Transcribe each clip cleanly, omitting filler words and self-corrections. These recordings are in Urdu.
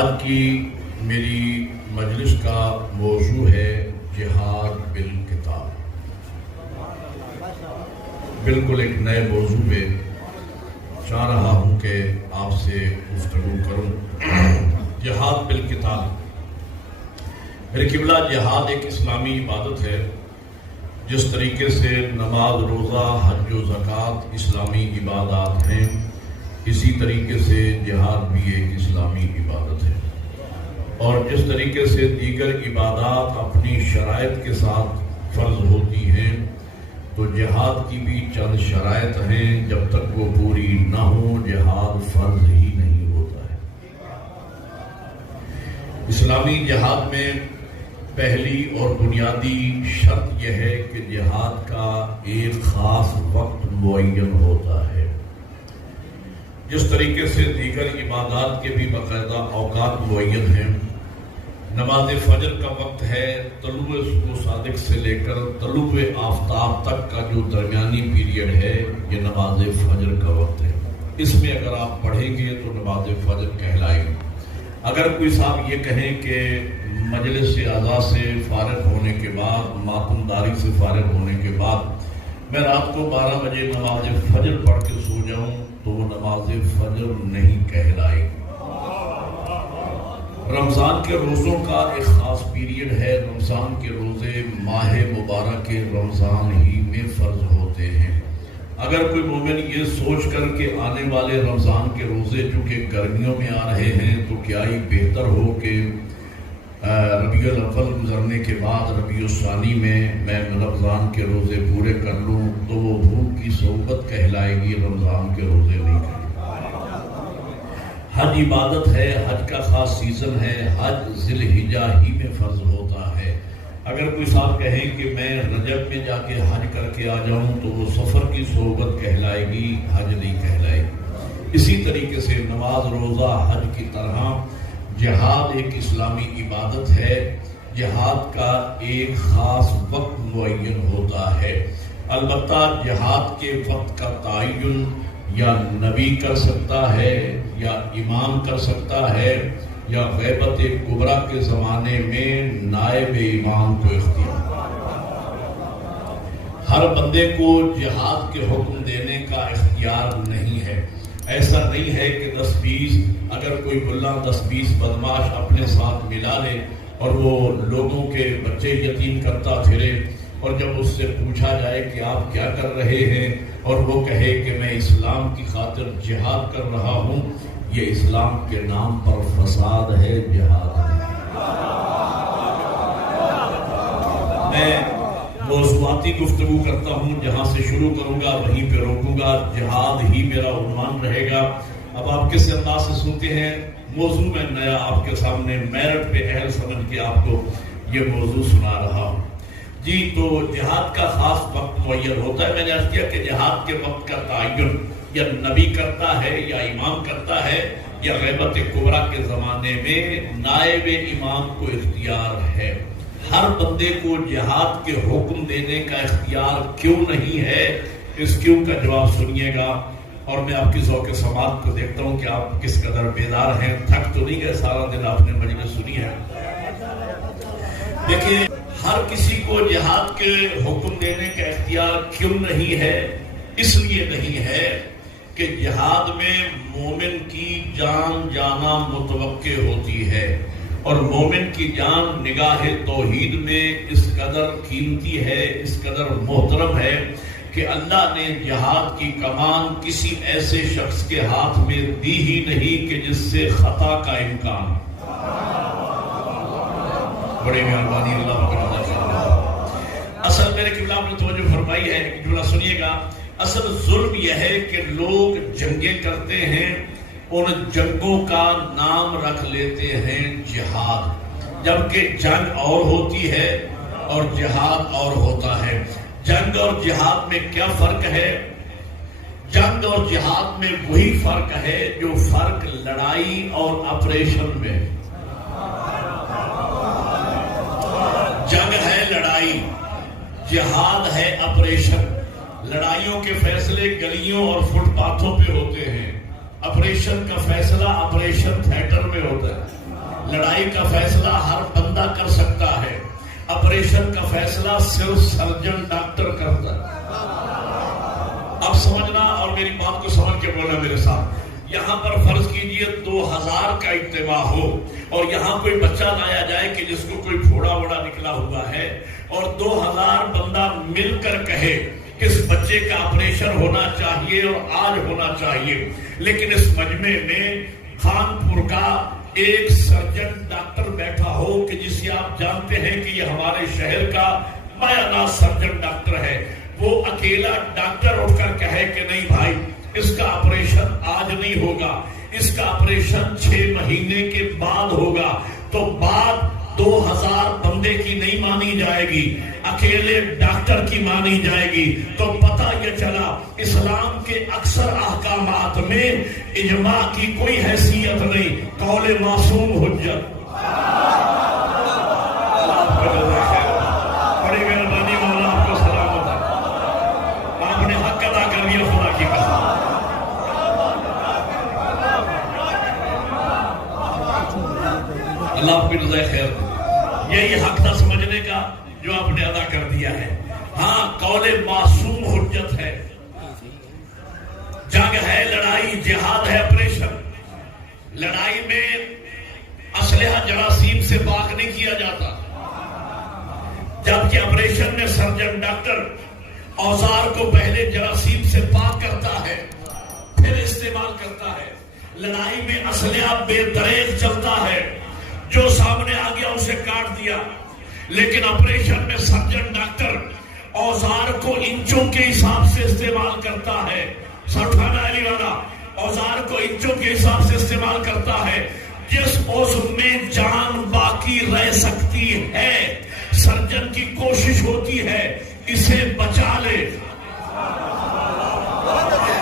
آج کی میری مجلس کا موضوع ہے جہاد بالکتاب۔ بالکل ایک نئے موضوع پہ چاہ رہا ہوں کہ آپ سے گفتگو کروں۔ جہاد بالکتاب، میرے قبلہ، جہاد ایک اسلامی عبادت ہے۔ جس طریقے سے نماز، روزہ، حج و زکوٰۃ اسلامی عبادات ہیں، اسی طریقے سے جہاد بھی ایک اسلامی عبادت ہے۔ اور جس طریقے سے دیگر عبادات اپنی شرائط کے ساتھ فرض ہوتی ہیں، تو جہاد کی بھی چند شرائط ہیں، جب تک وہ پوری نہ ہوں جہاد فرض ہی نہیں ہوتا ہے۔ اسلامی جہاد میں پہلی اور بنیادی شرط یہ ہے کہ جہاد کا ایک خاص وقت معین ہوتا ہے۔ جس طریقے سے دیگر عبادات کے بھی باقاعدہ اوقات معین ہیں۔ نماز فجر کا وقت ہے طلوع صبح صادق سے لے کر طلوع آفتاب تک کا جو درمیانی پیریڈ ہے، یہ نماز فجر کا وقت ہے۔ اس میں اگر آپ پڑھیں گے تو نماز فجر کہلائے گی۔ اگر کوئی صاحب یہ کہیں کہ مجلس اعضاء سے فارغ ہونے کے بعد، ماتم داری سے فارغ ہونے کے بعد میں رات کو 12 بجے نماز فجر پڑھ کے سو جاؤں، تو وہ نماز فجر نہیں کہلائے گی۔ رمضان کے روزوں کا ایک خاص پیریڈ ہے۔ رمضان کے روزے ماہ مبارک کے رمضان ہی میں فرض ہوتے ہیں۔ اگر کوئی مومن یہ سوچ کر کے آنے والے رمضان کے روزے چونکہ گرمیوں میں آ رہے ہیں، تو کیا ہی بہتر ہو کہ ربیع الاول گزرنے کے بعد ربیع الثانی میں رمضان کے روزے پورے کر لوں، تو وہ بھوک کی صحبت کہلائے گی، رمضان کے روزے نہیں کہلائے۔ حج عبادت ہے، حج کا خاص سیزن ہے، حج ذی الحجہ ہی میں فرض ہوتا ہے۔ اگر کوئی صاحب کہیں کہ میں رجب میں جا کے حج کر کے آ جاؤں، تو وہ سفر کی صحبت کہلائے گی، حج نہیں کہلائے گی۔ اسی طریقے سے نماز، روزہ، حج کی طرح جہاد ایک اسلامی عبادت ہے۔ جہاد کا ایک خاص وقت معین ہوتا ہے۔ البتہ جہاد کے وقت کا تعین یا نبی کر سکتا ہے، یا امام کر سکتا ہے، یا غیبت کبریٰ کے زمانے میں نائب امام کو اختیار۔ ہر بندے کو جہاد کے حکم دینے کا اختیار نہیں ہے۔ ایسا نہیں ہے کہ 10-20 اگر کوئی ملا 10-20 بدماش اپنے ساتھ ملا لے اور وہ لوگوں کے بچے یتیم کرتا پھرے، اور جب اس سے پوچھا جائے کہ آپ کیا کر رہے ہیں، اور وہ کہے کہ میں اسلام کی خاطر جہاد کر رہا ہوں، یہ اسلام کے نام پر فساد ہے، جہاد نہیں۔ میں موضوعاتی گفتگو کرتا ہوں، جہاں سے شروع کروں گا وہیں پہ روکوں گا، جہاد ہی میرا عنوان رہے گا۔ اب آپ کس انداز سے سنتے ہیں، موضوع میں نیا آپ کے سامنے میرٹ پہ اہل سمجھ کے آپ کو یہ موضوع سنا رہا ہوں۔ جی، تو جہاد کا خاص وقت معین ہوتا ہے۔ میں نے عرض کیا کہ جہاد کے وقت کا تعین یا نبی کرتا ہے، یا امام کرتا ہے، یا غیبت کبریٰ کے زمانے میں نائب امام کو اختیار ہے۔ ہر بندے کو جہاد کے حکم دینے کا اختیار کیوں نہیں ہے، اس کیوں کا جواب سنیے گا۔ اور میں آپ کی ذوق سماعت کو دیکھتا ہوں کہ آپ کس قدر بیدار ہیں، تھک تو نہیں گئے، سارا دن آپ نے مجلس سنی ہے۔ دیکھیے، ہر کسی کو جہاد کے حکم دینے کا اختیار کیوں نہیں ہے؟ اس لیے نہیں ہے کہ جہاد میں مومن کی جان جانا متوقع ہوتی ہے، اور مومن کی جان نگاہ توحید میں اس قدر قیمتی ہے، اس قدر محترم ہے کہ اللہ نے جہاد کی کمان کسی ایسے شخص کے ہاتھ میں دی ہی نہیں کہ جس سے خطا کا امکان۔ بڑی مہربانی اللہ کا۔ اصل میرے قبلہ آپ نے توجہ فرمائی ہے، ایک جملہ سنیے گا۔ اصل ظلم یہ ہے کہ لوگ جنگیں کرتے ہیں، ان جنگوں کا نام رکھ لیتے ہیں جہاد، جبکہ جنگ اور ہوتی ہے اور جہاد اور ہوتا ہے۔ جنگ اور جہاد میں کیا فرق ہے؟ جنگ اور جہاد میں وہی فرق ہے جو فرق لڑائی اور آپریشن میں۔ جنگ ہے لڑائی، جہاد ہے آپریشن۔ لڑائیوں کے فیصلے گلیوں اور فٹ پاتھوں پہ ہوتے ہیں، آپریشن کا فیصلہ آپریشن تھیٹر میں ہوتا ہے۔ لڑائی کا فیصلہ ہر بندہ کر سکتا ہے، آپریشن کا فیصلہ صرف سرجن ڈاکٹر کرتا ہے۔ اب سمجھنا اور میری بات کو سمجھ کے بولنا میرے ساتھ۔ یہاں پر فرض کیجئے 2000 کا اجتماع ہو اور یہاں کوئی بچہ لایا جائے کہ جس کو کوئی پھوڑا وڑا نکلا ہوا ہے، اور 2000 بندہ مل کر کہے کہ اس بچے کا آپریشن ہونا چاہیے اور آج ہونا چاہیے، لیکن اس مجمع میں خانپور کا ایک سرجن ڈاکٹر بیٹھا ہو کہ جسے آپ جانتے ہیں کہ یہ ہمارے شہر کا مایہ سرجن ڈاکٹر ہے، وہ اکیلا ڈاکٹر اٹھ کر کہے کہ نہیں بھائی اس کا آپریشن آج نہیں ہوگا، اس کا آپریشن 6 مہینے کے بعد ہوگا، تو بات 2000 بندے کی نہیں مانی جائے گی، اکیلے ڈاکٹر کی مانی جائے گی۔ تو پتہ یہ چلا اسلام کے اکثر احکامات میں اجماع کی کوئی حیثیت نہیں، قول معصوم حجت۔ بڑی مہربانی مولا، آپ کو سلامت ہے، آپ نے حق ادا کر دیا خدا کی قسم۔ اللہ آپ کی رضا خیر دے۔ یہی حق تھا سمجھنے کا جو آپ نے ادا کر دیا ہے۔ ہاں، قول معصوم حجت ہے، جنگ ہے، لڑائی، جہاد ہے، آپریشن۔ لڑائی میں اسلحہ جراثیم سے پاک نہیں کیا جاتا، جبکہ آپریشن میں سرجن ڈاکٹر اوزار کو پہلے جراثیم سے پاک کرتا ہے پھر استعمال کرتا ہے۔ لڑائی میں اسلحہ بے دریغ چلتا ہے، جو سامنے آ گیا اسے کاٹ دیا، لیکن آپریشن میں سرجن ڈاکٹر اوزار کو انچوں کے حساب سے استعمال کرتا ہے۔ سٹھانا علی والا اوزار کو انچوں کے حساب سے استعمال کرتا ہے، جس عضو میں جان باقی رہ سکتی ہے سرجن کی کوشش ہوتی ہے اسے بچا لے۔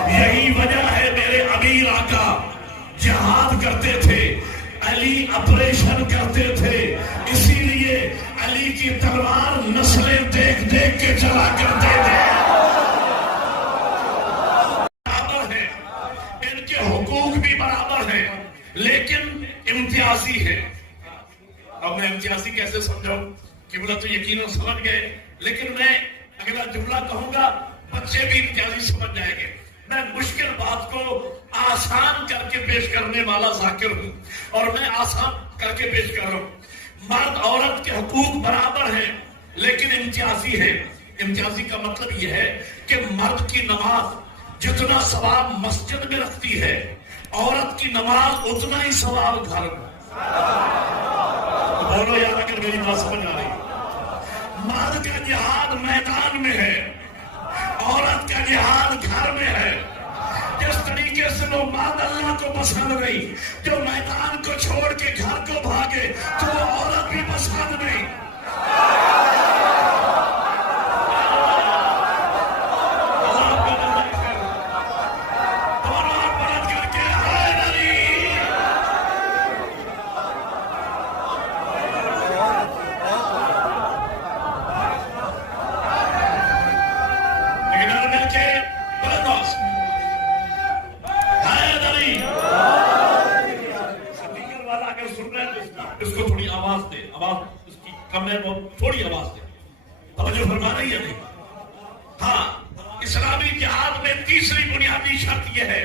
یہی وجہ ہے میرے امیر آقا جہاد کرتے تھے، علی آپریشن کرتے تھے، اسی لیے علی کی تلوار نسلیں دیکھ دیکھ کے چلا کرتے تھے۔ برابر ہے، ان کے حقوق بھی برابر ہیں، لیکن امتیازی ہے۔ اب میں امتیازی کیسے سمجھاؤں؟ قبلہ تو یقیناً سمجھ گئے، لیکن میں اگلا جملہ کہوں گا بچے بھی امتیازی سمجھ جائیں گے۔ میں مشکل بات کو آسان کر کے پیش کرنے والا ذاکر ہوں، اور میں آسان کر کے پیش کر رہا ہوں۔ مرد عورت کے حقوق برابر ہیں، لیکن امتیازی ہے۔ امتیازی کا مطلب یہ ہے کہ مرد کی نماز جتنا ثواب مسجد میں رکھتی ہے، عورت کی نماز اتنا ہی ثواب گھر میں۔ بولو یار اگر میری بات سمجھ آ رہی۔ مرد کا جہاد میدان میں ہے، عورت کا جہاد گھر میں ہے۔ جس طریقے سے وہ مرد اللہ کو پسند نہیں، جو میدان کو چھوڑ کے گھر کو بھاگے، تو وہ عورت بھی پسند نہیں۔ اس کو تھوڑی آواز دے، آواز اس کی کم ہے، تھوڑی آواز دے، توجہ فرما رہی ہے نہیں؟ ہاں، اسلامی جہاد میں تیسری بنیادی شرط یہ ہے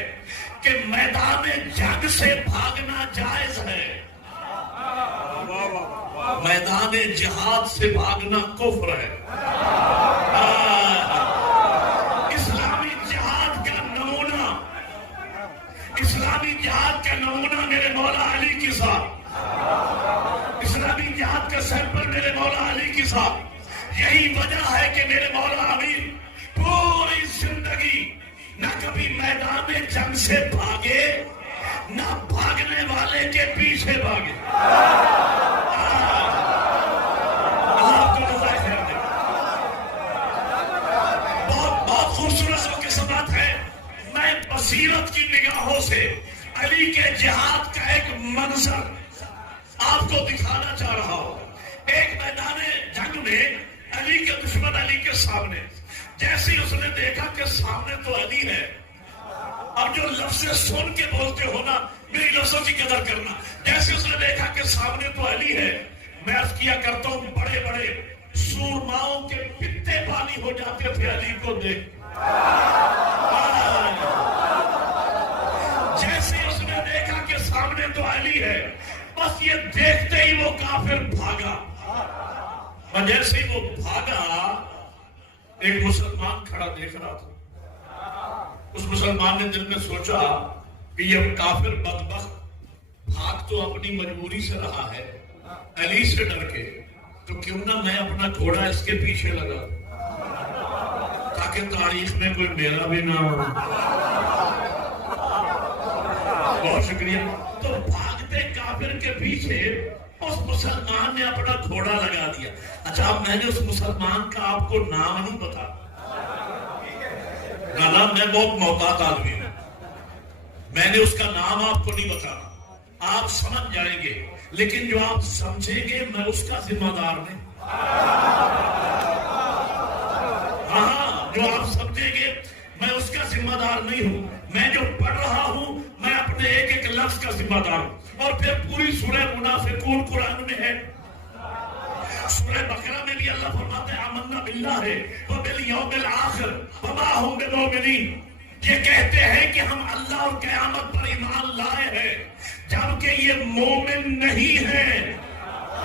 کہ میدان جنگ سے بھاگنا جائز ہے، میدان جہاد سے بھاگنا کفر ہے۔ اسلامی جہاد کا نمونہ، اسلامی جہاد کا نمونہ میرے مولا علی کے ساتھ، اسلامی جہاد کا سیمپل میرے مولا علی کے ساتھ۔ یہی وجہ ہے کہ میرے مولا امیر پوری زندگی نہ کبھی میدان جنگ سے بھاگے، نہ بھاگنے والے کے پیچھے بھاگے۔ اللہ آپ کو رضا خیر دے۔ بہت خوبصورت کے ساتھ ہے، میں بصیرت کی نگاہوں سے علی کے جہاد کا ایک منظر آپ کو دکھانا چاہ رہا ہوں۔ ایک میدان جنگ میں علی کے دشمن علی کے سامنے، جیسے اس نے دیکھا کہ سامنے تو علی ہے، اب جو لفظ سن کے بولتے ہو نا، میری لفظوں کی قدر کرنا، جیسے اس نے دیکھا کہ کہ سامنے تو علی ہے، میں عرض کیا کرتا ہوں بڑے بڑے سورماؤں کے پتے پانی ہو جاتے تھے علی کو دیکھ۔ جیسے اس نے دیکھا کہ سامنے تو علی ہے، بس یہ دیکھتے ہی وہ کافر بھاگا، اور جیسے ہی وہ بھاگا ایک مسلمان کھڑا دیکھ رہا تھا۔ اس مسلمان نے دل میں سوچا کہ یہ کافر بدبخت بھاگ تو اپنی مجبوری سے رہا ہے، علی سے ڈر کے، تو کیوں نہ میں اپنا گھوڑا اس کے پیچھے لگا تاکہ تاریخ میں کوئی میرا بھی نہ ہو۔ بہت شکریہ۔ تو بھاگتے کافر کے پیچھے اس مسلمان نے اپنا گھوڑا لگا دیا۔ اچھا، اب میں نے اس مسلمان کا آپ کو نام نہیں بتا، نام میں بہت محتاط آدمی ہوں، میں نے اس کا نام آپ کو نہیں بتانا، آپ سمجھ جائیں گے، لیکن جو آپ سمجھیں گے میں اس کا ذمہ دار نہیں۔ ہاں، جو آپ سمجھیں گے میں اس کا ذمہ دار نہیں ہوں، میں جو پڑھ رہا ہوں میں اپنے ایک ایک لفظ کا ذمہ دار ہوں۔ اور پھر پوری سورہ منافقون قرآن میں ہے، سورہ بقرہ میں بھی اللہ فرماتے ہیں آمنا باللہ وبالیوم الآخر وما ہم بمؤمنین، یہ کہتے ہیں کہ ہم اللہ اور قیامت پر ایمان لائے ہیں، جبکہ یہ مومن نہیں ہے،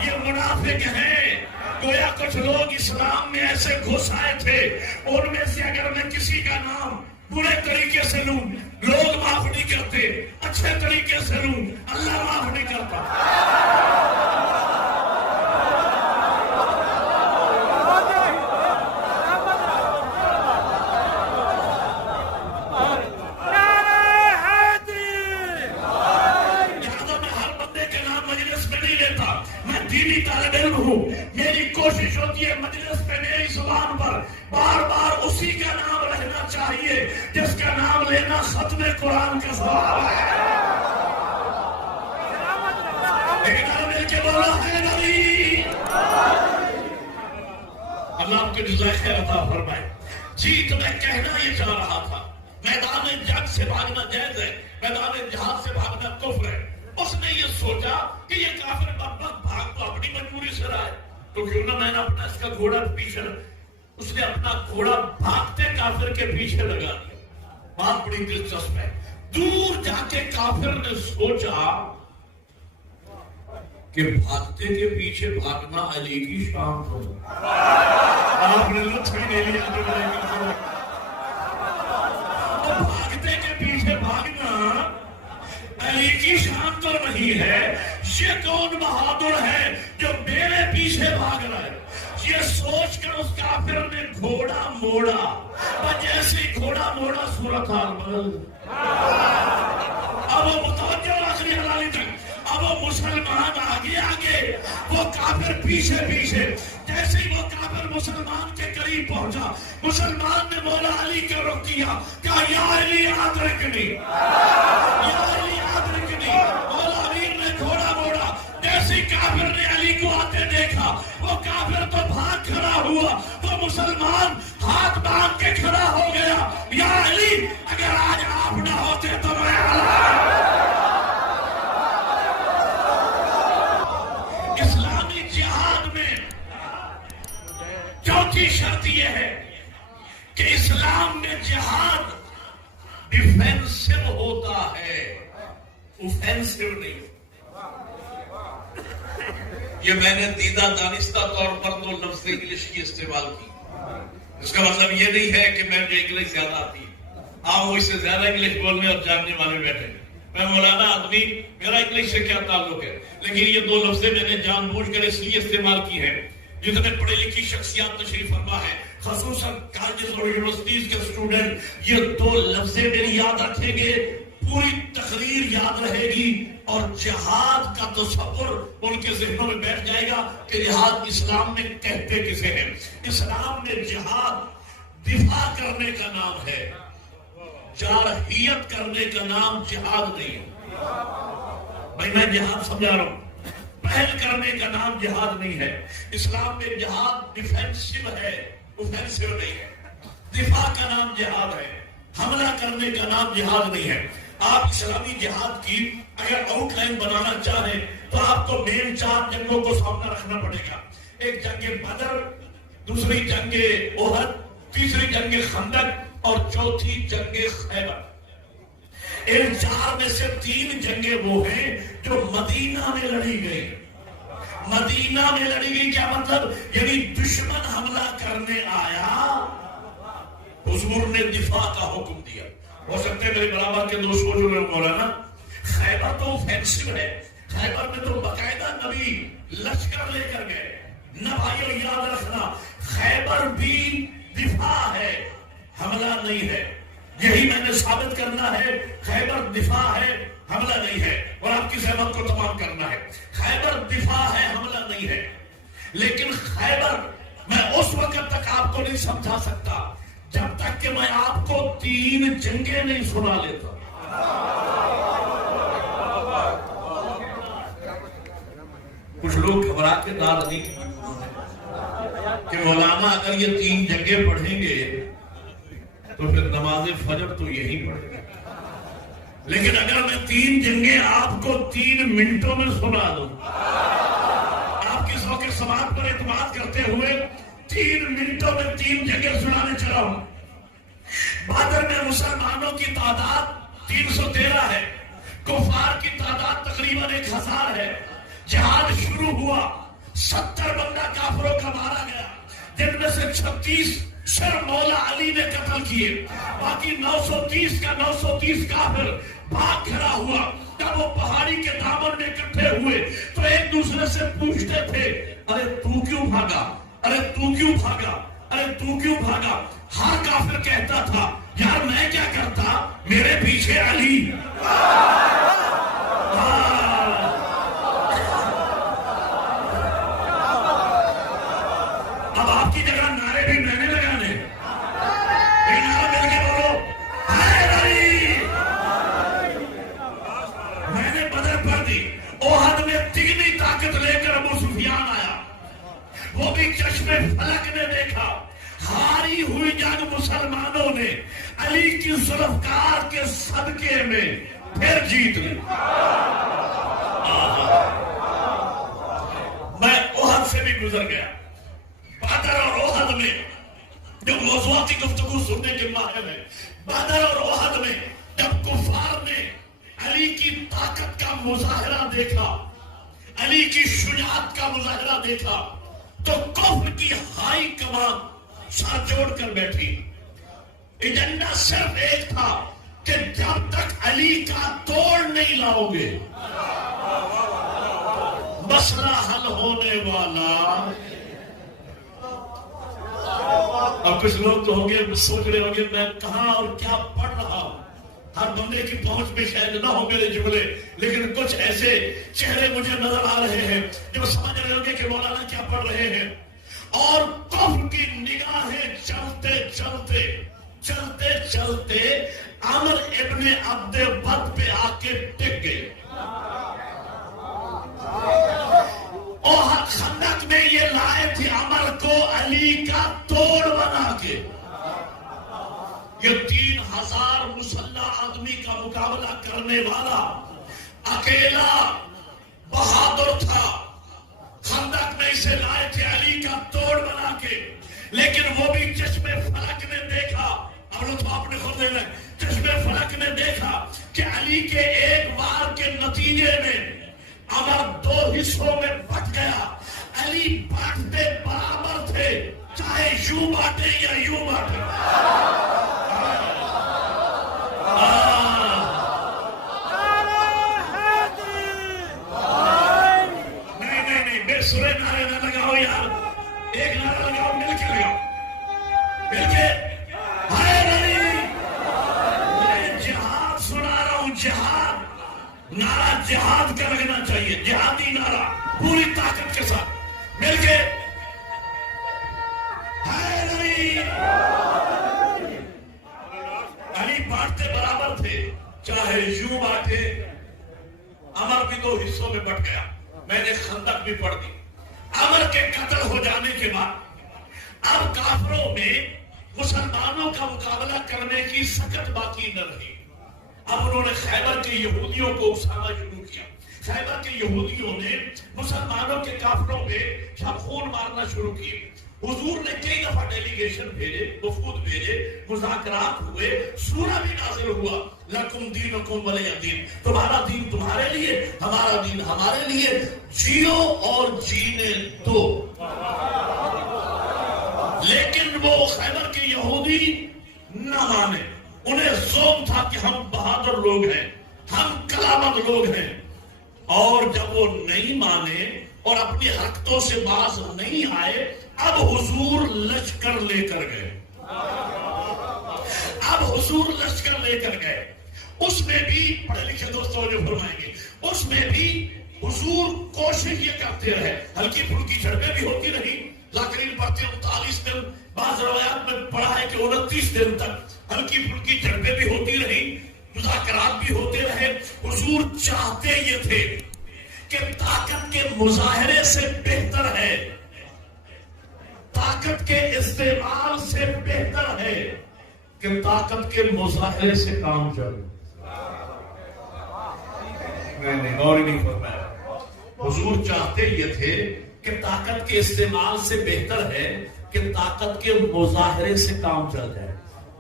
یہ منافق ہیں۔ گویا کچھ لوگ اسلام میں ایسے گھس آئے تھے، ان میں سے اگر میں کسی کا نام برے طریقے سے لوں لوگ معاف نہیں کرتے، اچھے طریقے سے لوں اللہ معاف نہیں کرتا۔ میری کوشش ہوتی ہے مجلس پہ میری زبان پر بار بار اسی کا نام رہنا چاہیے جس کا نام لینا ختم قرآن کا ثواب ہے۔ مل کے بولو ہے نبی، اللہ آپ کے جزائے خیر عطا فرمائے۔ جی، تو میں کہنا یہ چاہ رہا تھا، میدان جنگ سے بھاگنا جائز ہے، میدان جہاد سے بھاگنا کفر ہے۔ اس نے یہ سوچا کہ یہ کافر بدبخت بھاگ تو اپنی مجبوری سے رہا ہے، تو کیوں نہ میں نے اپنا اس کا گھوڑا پیچھے، اس نے اپنا گھوڑا بھاگتے کافر کے پیچھے لگا دیا۔ بات بڑی دلچسپ ہے، دور جا کے کافر نے سوچا کہ بھاگتے کے پیچھے بھاگنا علی کی شان ہو۔ آپ نے لطف بھی نہیں لیا تو بھاگتے کے پیچھے بھاگنا علی کی شان تو نہیں ہے، یہ کون بہادر ہے جو میرے پیچھے بھاگ رہا ہے؟ یہ سوچ کر اس کافر نے گھوڑا موڑا، اور جیسے گھوڑا موڑا صورتحال بدل۔ اب وہ متوجہ رکھنے والی تک، اب وہ مسلمان آگے آگے، وہ کافر پیچھے پیچھے۔ جیسے ہی وہ کافر مسلمان کے قریب پہنچا، مسلمان نے مولا علی کا رخ کیا، کہا یا علی ادرکنی، یا علی ادرکنی۔ مولا علی نے گھوڑا موڑا، جیسے ہی کافر نے علی کو آتے دیکھا، وہ کافر تو بھاگ کھڑا ہوا، وہ مسلمان ہاتھ باندھ کے کھڑا ہو گیا، یا علی اگر آج آپ نہ ہوتے تو میں اسلامی جہاد میں چوتھی شرط یہ ہے کہ اسلام میں جہاد ڈیفینسو ہوتا ہے، اوفینسو نہیں۔ یہ میں نے دیدہ دانستہ طور پر دو لفظ انگلش کی استعمال کی، اس کا مطلب یہ نہیں ہے کہ میں مجھے انگلش زیادہ آتی ہے، آپ وہ اس سے زیادہ انگلش بولنے اور جاننے والے بیٹھے، میں مولانا آدمی، میرا انگلش سے کیا تعلق ہے، لیکن یہ دو لفظیں میں نے جان بوجھ کر اس لیے استعمال کی ہے، جتنے پڑھے لکھی شخصیات تشریف فرما ہے، خصوصاً کالجز اور یونیورسٹیز کے اسٹوڈنٹ، یہ دو لفظیں میری یاد رکھیں گے، پوری تقریر یاد رہے گی، اور جہاد کا تصور ان کے ذہنوں میں بیٹھ جائے گا کہ جہاد اسلام میں کہتے کسے ہیں۔ اسلام میں جہاد دفاع کرنے کا نام ہے، جارحیت کرنے کا نام جہاد نہیں ہے۔ بھائی میں جہاد سمجھا رہا ہوں، پہل کرنے کا نام جہاد نہیں ہے۔ اسلام میں جہاد ڈیفینسو ہے، اوفینسو نہیں ہے۔ دفاع کا نام جہاد ہے، حملہ کرنے کا نام جہاد نہیں ہے۔ آپ اسلامی جہاد کی اگر آؤٹ لائن بنانا چاہیں تو آپ کو مین 4 جنگوں کو سامنا رکھنا پڑے گا. ایک جنگ بدر، دوسری جنگ احد، تیسری جنگ خندق اور چوتھی جنگ خیبر. ان 4 میں سے 3 جنگیں وہ ہیں جو مدینہ میں لڑی گئی. مدینہ میں لڑی گئی کیا مطلب؟ یعنی دشمن حملہ کرنے آیا، حضور نے دفاع کا حکم دیا. ہو سکتے ہیں میرے برابر کے دوست سوچ رہے مولانا خیبر تو اوفینسو ہے، خیبر میں تو باقاعدہ نبی لشکر لے کر گئے. نہ بھائیو یاد رکھنا، خیبر بھی دفاع ہے، حملہ نہیں ہے. یہی میں نے ثابت کرنا ہے، خیبر دفاع ہے، حملہ نہیں ہے. اور آپ کی سہمت کو تمام کرنا ہے، خیبر دفاع ہے، حملہ نہیں ہے. لیکن خیبر میں اس وقت تک آپ کو نہیں سمجھا سکتا جب تک کہ میں آپ کو 3 جنگیں نہیں سنا لیتا. کچھ لوگ گھبرا کے داد نہیں کہ مولانا اگر یہ 3 جنگیں پڑھیں گے تو پھر نماز فجر تو یہی پڑھے گا. لیکن اگر میں 3 جنگیں آپ کو 3 منٹوں میں سنا دوں، آپ کی ذوق سماعت پر اعتماد کرتے ہوئے 3 منٹوں میں 3 جنگیں سنانے چلا ہوں. بدر میں مسلمانوں کی تعداد 313 ہے، کفار کی تعداد تقریباً 1000 ہے. جہاد شروع ہوا، 70 بندہ کافروں کا مارا گیا، جن میں سے 36 صرف مولا علی نے قتل کیے. باقی 930 کا 930 کافر بھاگ کھڑا ہوا. جب وہ پہاڑی کے دامن میں اکٹھے ہوئے تو ایک دوسرے سے پوچھتے تھے، ارے تو کیوں بھاگا، ارے تو کیوں بھاگا، ارے تو کیوں بھاگا. ہر کافر کہتا تھا یار میں کیا کرتا، میرے پیچھے علی. اب آپ کی جگہ نعرے بھی میں نے لگانے، ایک نعرہ مل کے بولو حیدر علی. میں نے بدر پڑھ دی. احد میں 3 طاقت لے کر ابو سفیان آیا، وہ بھی چشم فلک نے دیکھا. ہاری ہوئی جنگ مسلمانوں نے علی کی ذوالفقار کے صدقے میں پھر جیت لی. میں احد سے بھی گزر گیا. بدر اور احد میں جو موضوعاتی گفتگو سننے کے ماہر ہیں، بدر اور احد میں جب کفار نے علی کی طاقت کا مظاہرہ دیکھا، علی کی شجاعت کا مظاہرہ دیکھا، تو کفر کی ہائی کمان سر جوڑ کر بیٹھی. ایجنڈا صرف ایک تھا کہ جب تک علی کا توڑ نہیں لاؤ گے مسئلہ حل ہونے والا. اب کچھ لوگ تو ہوں گے سوچ رہے ہوں گے میں کہاں اور کیا پڑھ رہا ہوں. ہر بندے کی پہنچ میں شاید نہ ہو میرے جملے، لیکن کچھ ایسے چہرے مجھے نظر آ رہے ہیں جو سمجھ رہے ہوں گے کہ مولانا کیا پڑھ رہے ہیں. اور کفر کی نگاہیں چلتے چلتے چلتے چلتے عمر ابن عبد ود پہ آ کے ٹک گئے. اور خندق میں یہ لائے تھے عمر کو علی کا توڑ بنا کے. یہ 3000 مسلح آدمی کا مقابلہ کرنے والا اکیلا بہادر تھا. خندق میں اسے لائے تھے علی کا توڑ بنا کے، لیکن وہ بھی چشم فلک نے دیکھا. اب لطف آپ نے خود دینا، چشم فلک نے دیکھا کہ علی کے ایک وار کے نتیجے میں عمر 2 حصوں میں بٹ گیا. علی بانٹتے برابر تھے، چاہے یوں بانٹے یا یوں بانٹے. نہیں بے سرے نعرے نہ لگاؤ یار، ایک نعرہ لگاؤ، مل کے لگاؤ، مل کے. میں جہاد سنا رہا ہوں، جہاد نعرہ جہاد کا لگنا چاہیے، جہادی نعرہ پوری طاقت کے ساتھ مل کے. علی بانٹتے برابر تھے، چاہے یوں بانٹے. عمر بھی 2 حصوں میں بٹ گیا. میں نے خندق بھی پڑھ دی. عمر کے قتل ہو جانے کے بعد اب کافروں میں مسلمانوں کا مقابلہ کرنے کی سکت باقی نہ رہی. اب انہوں نے خیبر کے یہودیوں کو اکسانا شروع کیا. خیبر کے یہودیوں نے مسلمانوں کے کافروں پہ جب خون مارنا شروع کیے، حضور نے کئی دفعہ ڈیلیگیشن بھیجے، وفود بھیجے، مذاکرات ہوئے، سورہ بھی نازل ہوا، لکم دینکم ولی دین، تمہارا دین تمہارے لیے، ہمارا دین ہمارے لیے، جیو اور جینے دو۔ لیکن وہ خیبر کے یہودی نہ مانے، انہیں زوم تھا کہ ہم بہادر لوگ ہیں، ہم کلامت لوگ ہیں، اور جب وہ نہیں مانے اور اپنی حرکتوں سے باز نہیں آئے، اب حضور لشکر لے کر گئے، اب حضور لشکر لے کر گئے۔ اس میں بھی پڑھے لکھے دوستوں جو فرمائیں گے، اس میں بھی حضور کوشش یہ کرتے رہے، ہلکی پھلکی جھڑپیں بھی ہوتی رہی، ذاکرین پڑھتے 39 دن، بعض روایات میں پڑھا ہے کہ 29 دن تک ہلکی پھلکی جھڑپیں بھی ہوتی رہی، مذاکرات بھی ہوتے رہے۔ حضور چاہتے یہ تھے کہ طاقت کے مظاہرے سے بہتر ہے، طاقت کے استعمال سے بہتر ہے کہ طاقت کے مظاہرے سے کام چلے۔ میں نے غور نہیں فرمایا، حضور چاہتے یہ تھے کہ طاقت کے استعمال سے بہتر ہے کہ طاقت کے مظاہرے سے کام چل جائے،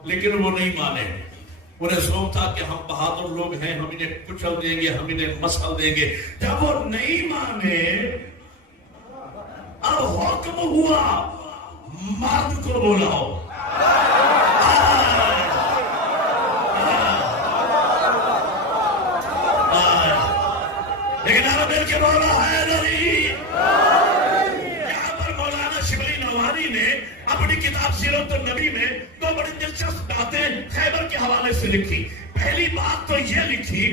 لیکن وہ نہیں مانے۔ انہیں سوچ تھا کہ ہم بہادر لوگ ہیں، ہم انہیں کچل دیں گے، ہم انہیں مسل دیں گے۔ جب وہ نہیں مانے، اب حکم ہوا مرد کو بلاؤ۔ لیکن آپ مل کے بولا ہے نہیں۔ یہاں پر مولانا شبلی نوانی نے اپنی کتاب سیرت النبی میں دو بڑی دلچسپ باتیں خیبر کے حوالے سے لکھی۔ پہلی بات تو یہ لکھی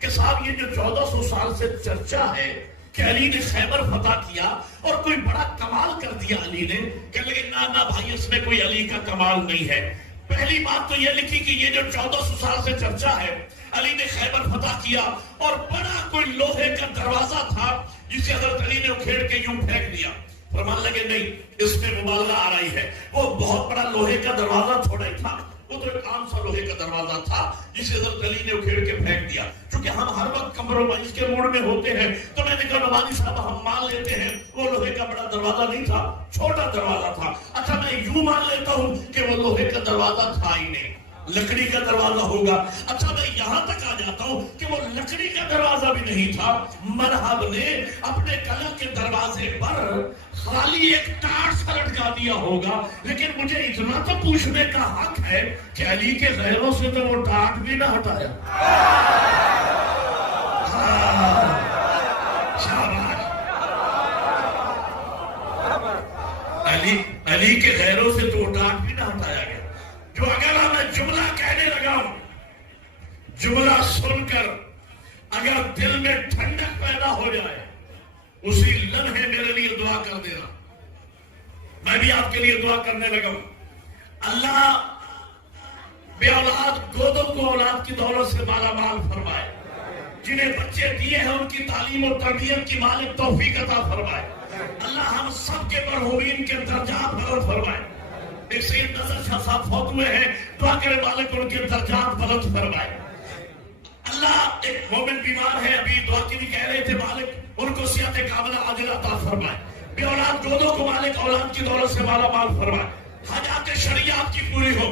کہ صاحب یہ جو 1400 سال سے چرچا ہے کہ علی نے خیبر فتح کیا اور کوئی بڑا کمال کر دیا علی نے، کہ لیکن نہ بھائی اس میں کوئی علی کا کمال نہیں ہے۔ پہلی بات تو یہ لکھی کہ یہ جو 1400 سال سے چرچا ہے علی نے خیبر فتح کیا اور بڑا کوئی لوہے کا دروازہ تھا جسے حضرت علی نے اکھیڑ کے یوں پھینک دیا۔ فرمان لگے نہیں، اس میں مبالغہ آ رہی ہے، وہ بہت بڑا لوہے کا دروازہ تھوڑا ہی تھا، وہ تو ایک عام سا لوہے کا دروازہ تھا جسے حضرت علی نے اکھیڑ کے پھینک دیا۔ چونکہ ہم ہر وقت کمپرومائز کے موڈ میں ہوتے ہیں تو میں نے کہا نوانی صاحب ہم مان لیتے ہیں وہ لوہے کا بڑا دروازہ نہیں تھا، چھوٹا دروازہ تھا۔ اچھا میں یوں مان لیتا ہوں کہ وہ لوہے کا دروازہ تھا ہی نہیں، لکڑی کا دروازہ ہوگا۔ اچھا میں یہاں تک آ جاتا ہوں کہ وہ لکڑی کا دروازہ بھی نہیں تھا، مرحب نے اپنے قلعہ کے دروازے پر خالی ایک ٹاٹ سا لٹکا دیا ہوگا، لیکن مجھے اتنا تو پوچھنے کا حق ہے کہ علی کے غیروں سے تو وہ ٹاٹ بھی نہ ہٹایا۔ علی کے غیروں سے تو وہ ٹاٹ بھی نہ ہٹایا گیا۔ جو اگر میں جملہ کہنے لگا ہوں، جملہ سن کر اگر دل میں ٹھنڈک پیدا ہو جائے، اسی لمحے میرے لیے دعا کر دینا، میں بھی آپ کے لیے دعا کرنے لگا ہوں۔ اللہ بے اولاد گودوں کو اولاد کی دولت سے مالا مال فرمائے، جنہیں بچے دیے ہیں ان کی تعلیم و تربیت کی مالک توفیق عطا فرمائے۔ اللہ ہم سب کے مرحومین کے درجات بلند فرمائے۔ ایک سید نظر شاہ صاحب فوت ہوئے ہیں، دعا کرے مالک ان کے درجات بلند فرمائے۔ اللہ ایک مومن بیمار ہے، ابھی دعا کی بھی کہہ رہے تھے، مالک ان کو صحت کاملہ عاجلہ عطا فرمائے۔ بے اولاد گودوں کو مالک اولاد کی دولت سے مالا مال فرمائے۔ حاجات شریعت کی پوری ہو،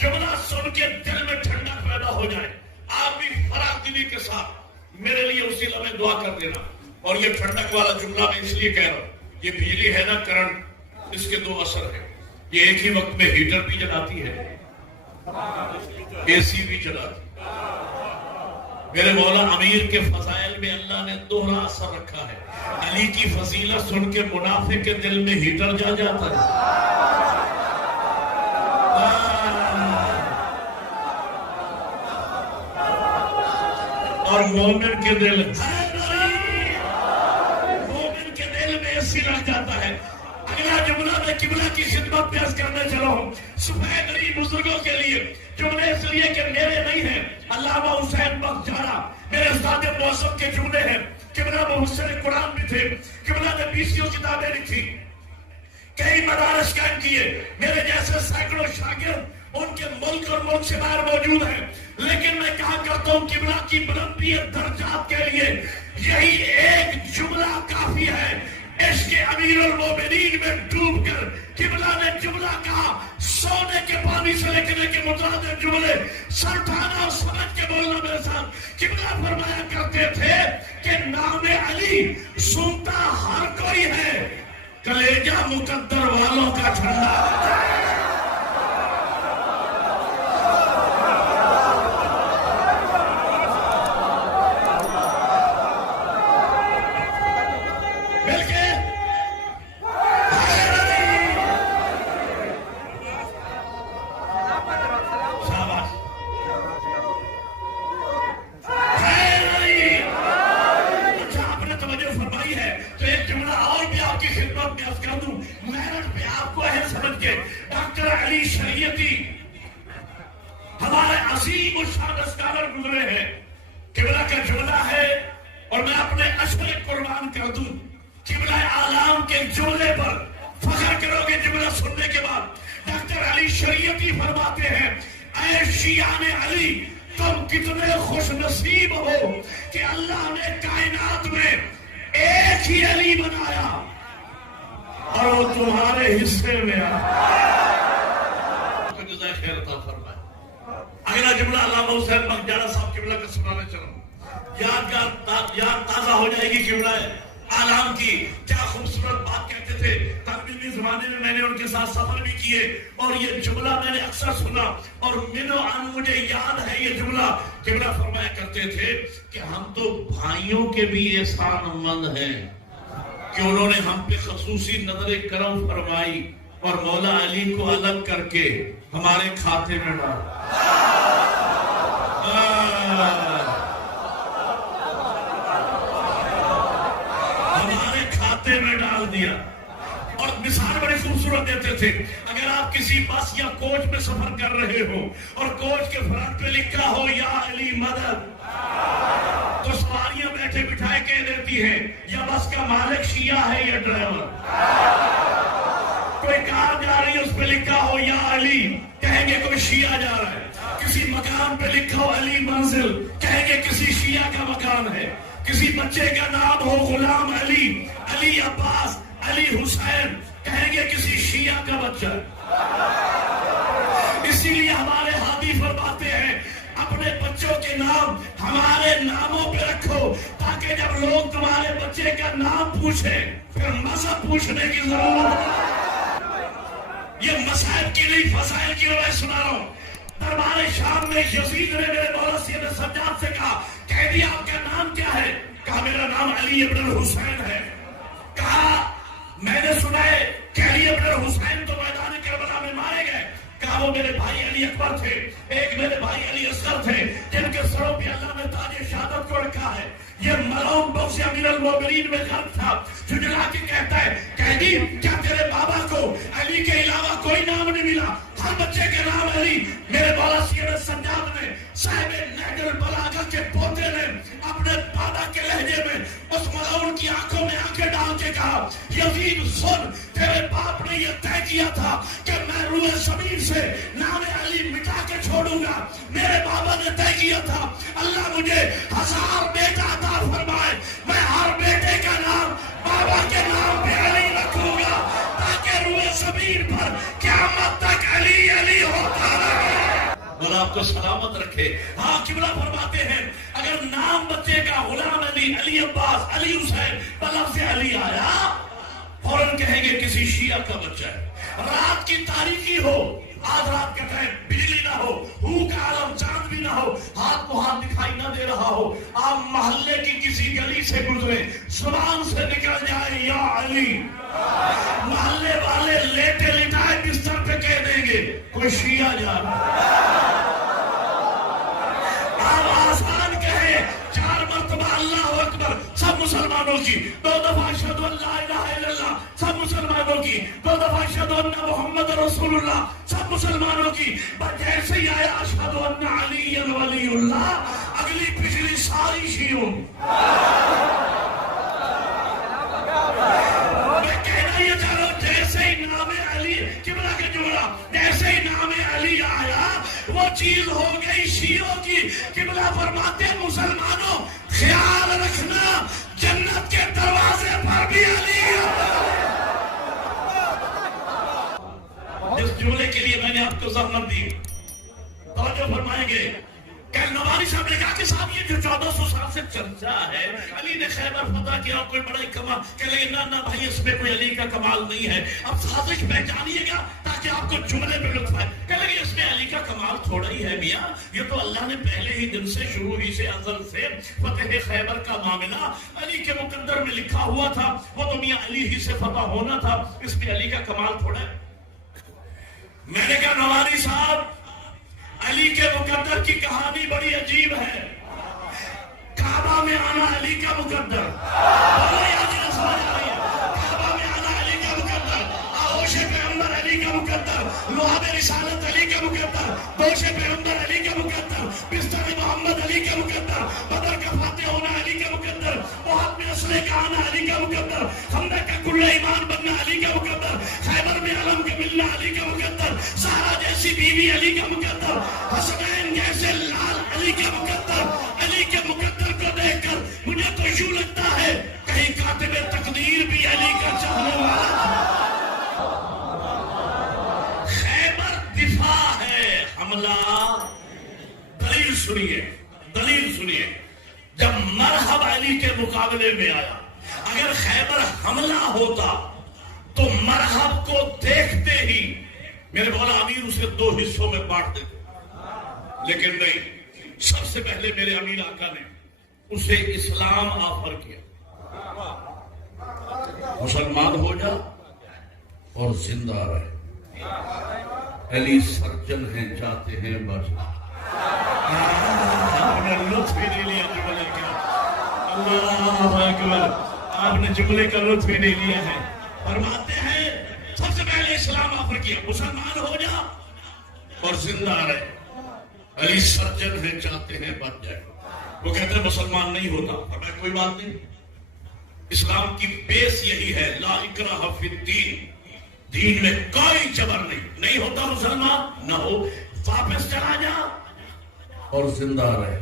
جملہ سن کے دل میں ٹھنڈک پیدا ہو جائے۔ آپ بھی فراغ دلی کے ساتھ میرے لیے اسی لمحے دعا کر دینا۔ اور یہ ٹھنڈک والا جملہ میں اس لیے کہہ رہا ہوں، یہ بجلی ہے نا، کرنٹ، اس کے دو اثر ہیں۔ یہ ایک ہی وقت میں ہیٹر بھی جلاتی ہے، اے سی بھی چلاتی ہے۔ میرے مولا امیر کے فضائل میں اللہ نے دوہرا اثر رکھا ہے۔ علی کی فضیلت سن کے منافق کے دل میں ہیٹر جا جاتا ہے، اور مومن کے دل میں ایسی لگ جاتا ہے۔ اگلا جملہ میں قبلہ کی خدمت پیش کرنے چلا ہوں، سفید علی بزرگوں کے لیے جملے اس لیے کہ میرے نہیں ہیں، علامہ حسین بخش جارا میرے استاد موسم کے جملے ہیں۔ قبلہ محسن قرآن بھی تھے، قبلہ نے 20 کتابیں لکھی، کئی مدارس قائم کیے، میرے جیسے سینکڑوں شاگرد ان کے ملک اور ملک سے باہر موجود ہیں، لیکن میں کہا کرتا ہوں قبلہ کی بلندی درجات کے لیے یہی ایک جملہ کافی ہے عشق امیر المومنین میں ڈوب کر قبلہ نے جملہ کہا، سونے کے پانی سے لکھنے کے متعدد جملے سر اٹھانا اور سمجھ کے بولنا میرے ساتھ۔ قبلہ فرمایا کرتے تھے کہ نام علی سنتا ہر کوئی ہے، کلیجہ مقدر والوں کا ٹھنڈا۔ ہمارے عظیم الشان اسکالر گزرے ہیں، قبلہ کا جملہ ہے اور میں اپنے اشر قربان کر دوں۔ قبلہ اعلام کے جملے پر فخر کرو گے جملہ سننے کے بعد۔ ڈاکٹر علی شریعتی فرماتے ہیں، اے شیعان علی تم کتنے خوش نصیب ہو کہ اللہ نے کائنات میں ایک ہی علی بنایا اور وہ تمہارے حصے میں خیر عطا فرمائے۔ اگلا جملہ علامہ حسین مخجانہ صاحب قبلہ کا سنانے چلوں، یاد تازہ ہو جائے گی قبلہ اعلام کی۔ کیا خوبصورت بات کہتے تھے، تقریبی زمانے میں نے ان کے ساتھ سفر بھی کیے اور یہ جملہ میں نے اکثر سنا اور منو عن مجھے یاد ہے یہ جملہ۔ قبلہ فرمایا کرتے تھے کہ ہم تو بھائیوں کے بھی احسان مند ہیں کہ انہوں نے ہم پہ خصوصی نظر کرم فرمائی اور مولا علی کو الگ کر کے ہمارے کھاتے میں ڈال، ہمارے کھاتے میں ڈال دیا۔ اور مثال بڑی خوبصورت دیتے تھے، اگر آپ کسی بس یا کوچ میں سفر کر رہے ہو اور کوچ کے فرنٹ پہ لکھا ہو یا علی مدد، تو سواریاں بیٹھے بٹھائے کہہ دیتی ہیں یا بس کا مالک شیعہ ہے یا ڈرائیور۔ کوئی کار جا رہی ہے اس پہ لکھا ہو یا علی، کہیں گے کوئی شیعہ جا رہا ہے۔ کسی مکان پہ لکھا ہو علی منزل، کہیں گے کسی شیعہ کا مکان ہے۔ کسی بچے کا نام ہو غلام علی، علی عباس، علی حسین، کہیں گے کسی شیعہ کا بچہ ہے۔ اسی لیے ہمارے ہادی فرماتے ہیں اپنے بچوں کے نام ہمارے ناموں پہ رکھو تاکہ جب لوگ تمہارے بچے کا نام پوچھیں پھر مذہب پوچھنے کی ضرورت ہے۔ یہ مسائل کی نہیں فضائل کی روایت سنا رہا ہوں۔ دربار شام میں یزید نے میرے مولا سید سجاد سے کہا، قیدی آپ کا نام کیا ہے؟ کہا میرا نام علی ابن الحسین ہے۔ کہا میں نے سنا ہے کہ علی ابن الحسین تو میدان کربلا میں مارے گئے۔ کہا وہ میرے بھائی علی اکبر تھے، ایک میرے بھائی علی اصغر تھے جن کے سروں پہ اللہ نے تاج شہادت کو رکھا ہے۔ یہ ملعون بخش امیر المومنین میں غرق تھا، جھنجلا کے کہتا ہے قیدی کیا تیرے بابا کو علی کے علاوہ کوئی نام نہیں ملا؟ ہر بچے کے نام علی۔ میرے مولا سید سجاد نے صاحب نہج البلاغہ کے پوتے نے اپنے بابا کے لہجے میں اس ملعون کی آنکھوں میں آنکھیں ڈال کے کہا، یزید سن، تیرے باپ نے یہ طے کیا تھا کہ میں روح زمین سے نام علی مٹا کے چھوڑوں گا۔ میرے بابا نے طے کیا تھا اللہ مجھے 1000 بیٹا عطا فرمائے، میں ہر بیٹے کا نام بابا کے نام پہ علی رکھوں گا تاکہ روح زمین پر قیامت تک علی علی ہوتا رہے اور آپ کو سلامت رکھے۔ ہاں قبلہ فرماتے ہیں اگر نام بچے کا غلام علی، علی عباس، علی حسین لفظ علی آیا فوراً کہیں گے کسی شیعہ کا بچہ ہے۔ رات کی تاریکی ہو، آدھ رات کا ٹائم، بجلی نہ ہو کا عالم، چاند بھی نہ ہو، ہاتھ کو ہاتھ دکھائی نہ دے رہا ہو، آپ محلے کی کسی گلی سے گزرے، زبان سے نکل جائے یا علی، محلے والے لیٹے لٹائے بستر پہ کہہ دیں گے کوئی شیعہ جا رہا۔ آپ آسان کہیں 4 مرتبہ اللہ اکبر سب مسلمانوں کی، 2 دفعہ اشہد ان لا الہ الا اللہ سب مسلمانوں کی، 2 دفعہ اشہد ان محمد رسول اللہ سب مسلمانوں کی، بس جیسے ہی آیا اشہد ان علی ولی اللہ اگلی پچھلی ساری شیعوں۔ میں کہنا یہ چاہ رہا ہوں جیسے ہی نام علی، قبلہ کا جملہ، جیسے ہی نام علی آیا وہ چیز ہو گئی شیعوں کی۔ قبلہ فرماتے مسلمانوں خیال رکھنا جنت کے دروازے پر بھی علی اس جملے کے لیے میں نے آپ کو زحمت دی. توجہ فرمائیں گے کہ نواری صاحب نے کہا کہ صاحب یہ جو 1400 سال سے چرچا ہے علی نے خیبر فتح کیا کوئی بڑا ہی کمال، کہ لیکن نہ بھائی اس میں کوئی علی کا کمال نہیں ہے. اب سازش پہچانیے گا تاکہ آپ کو جملے پہ لطف آئے. کہ لیکن اس میں علی کا کمال تھوڑا ہی ہے میاں، یہ تو اللہ نے پہلے ہی دن سے شروع ہی سے ازل سے فتح خیبر کا معاملہ علی کے مقدر میں لکھا ہوا تھا، وہ تو میاں علی ہی سے فتح ہونا تھا، اس میں علی کا کمال تھوڑا ہے. میں نے کہا نواری صاحب علی کے مقدر کی کہانی بڑی عجیب ہے. کعبہ میں آنا علی کا مقدر، کعبہ میں آنا علی کا مقدر، آغوش پیغمبر علی کا مقدر، لعاب رسالت علی کا مقدر، دوش پیغمبر علی کا مقدر، بستر محمد علی کا مقدر، بدر کا فاتح ہونا علی کا مقدر، احد میں اسلحے کا آنا علی کا مقدر، خندق کا کل ایمان بننا علی کا مقدر، خیبر میں علم کے ملنا علی کا مقدر، سارا جیسی بیوی علی کا مقدر، حسنین جیسے لال علی کا مقدر. علی کے مقدر کو دیکھ کر مجھے تو یوں لگتا ہے کہیں کاتب تقدیر بھی علی کا چاہنے والا تھا. خیبر دفاع ہے، حملہ دلیل سنیے، دلیل سنیے. جب مرحب علی کے مقابلے میں آیا، اگر خیبر حملہ ہوتا تو مرحب کو دیکھتے ہی میرے مولا امیر اسے 2 حصوں میں بانٹ دیتے، لیکن نہیں. سب سے پہلے میرے امیر آقا نے اسے اسلام آفر کیا، مسلمان ہو جا اور زندہ رہے. علی سرجن ہیں چاہتے ہیں بس. آپ نے لطف ہی نہیں لیا جملے کا. اللہ اکبر، آپ نے جملے کا لطف ہی نہیں لیا ہے. فرماتے ہیں سب سے پہلے اسلام آفر کیا، مسلمان ہو جا اور زندہ رہے. علی سرجن ہے چاہتے ہیں بچ جائے. وہ کہتے ہیں مسلمان نہیں ہوتا. فرمایا کوئی بات نہیں، اسلام کی بیس یہی ہے، لا اکراہ فی الدین، دین میں کوئی جبر نہیں ہوتا. مسلمان نہ ہو، واپس چلا جا اور زندہ رہے.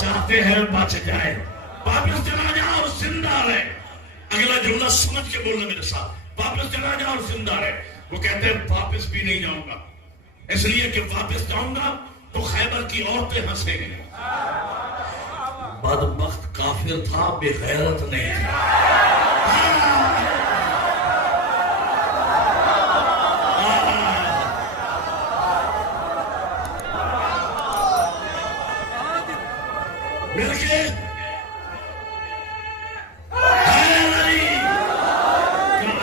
چاہتے ہیں بچ جائے، واپس چلا جا اور زندہ رہے. اگلا جملہ سمجھ کے بولنا میرے ساتھ، واپس چلا جا اور زندہ رہے. وہ کہتے ہیں واپس بھی نہیں جاؤں گا، اس لیے کہ واپس جاؤں گا تو خیبر کی عورتیں ہنسیں گی. بدبخت کافر تھا، بے غیرت نہیں تھا.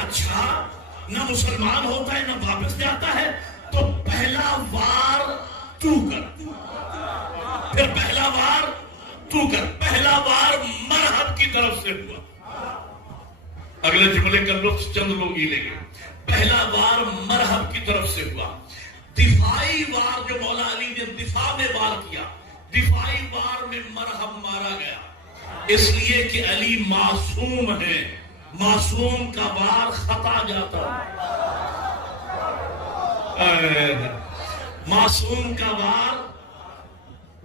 اچھا نہ مسلمان ہوتا ہے نہ واپس جاتا ہے، تو پہلا وار تو کر، پھر پہلا وار تو کر. پہلا وار مرحب کی طرف سے ہوا. اگلے جملے کا لطف چند لوگ ہی لیں گے. پہلا وار مرحب کی طرف سے ہوا. دفاعی وار جو مولا علی نے دفاع میں وار کیا، دفاعی وار میں مرحب مارا گیا، اس لیے کہ علی معصوم ہے. معصوم کا وار خطا جاتا ہے، معصوم کا وار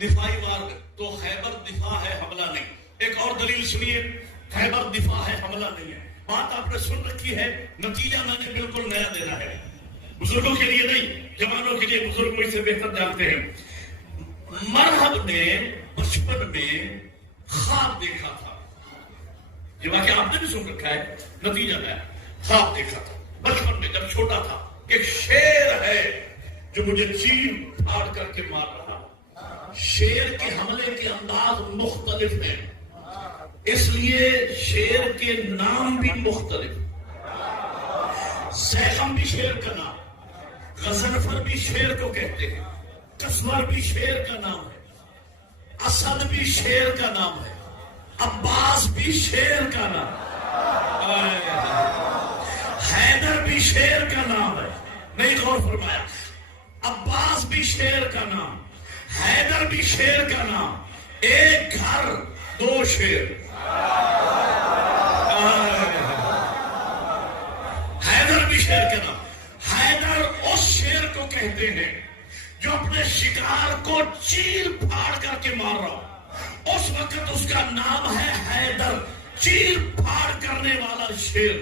دفاعی وار. تو خیبر دفاع ہے، حملہ نہیں. ایک اور دلیل سنیے، خیبر دفاع ہے، حملہ نہیں ہے. بات آپ نے سن رکھی ہے، نتیجہ میں نے بالکل نیا دینا ہے. بزرگوں کے لیے نہیں، جوانوں کے لیے، بزرگ اسے بہتر جانتے ہیں. مرحب نے بچپن میں خواب دیکھا تھا، یہ واقعہ آپ نے بھی سن رکھا ہے. نتیجہ ہے خواب دیکھا تھا بچپن میں جب چھوٹا تھا کہ شیر ہے جو مجھے چیر پھاڑ کر کے مار رہا. شیر کے حملے کے انداز مختلف ہیں، اس لیے شیر کے نام بھی مختلف. زیغم بھی شیر کا نام، غضنفر بھی شیر کو کہتے ہیں، کسور بھی شیر کا نام ہے، اسد بھی شیر کا نام ہے، عباس بھی شیر کا نام، حیدر بھی شیر کا نام ہے. نہیں غور فرمایا، عباس بھی شیر کا نام، حیدر بھی شیر کا نام. ایک گھر 2 شیر. حیدر بھی شیر کا نام. حیدر اس شیر کو کہتے ہیں جو اپنے شکار کو چیر پھاڑ کر کے مار نام ہے حیدر، چیر پھاڑ کرنے والا شیر۔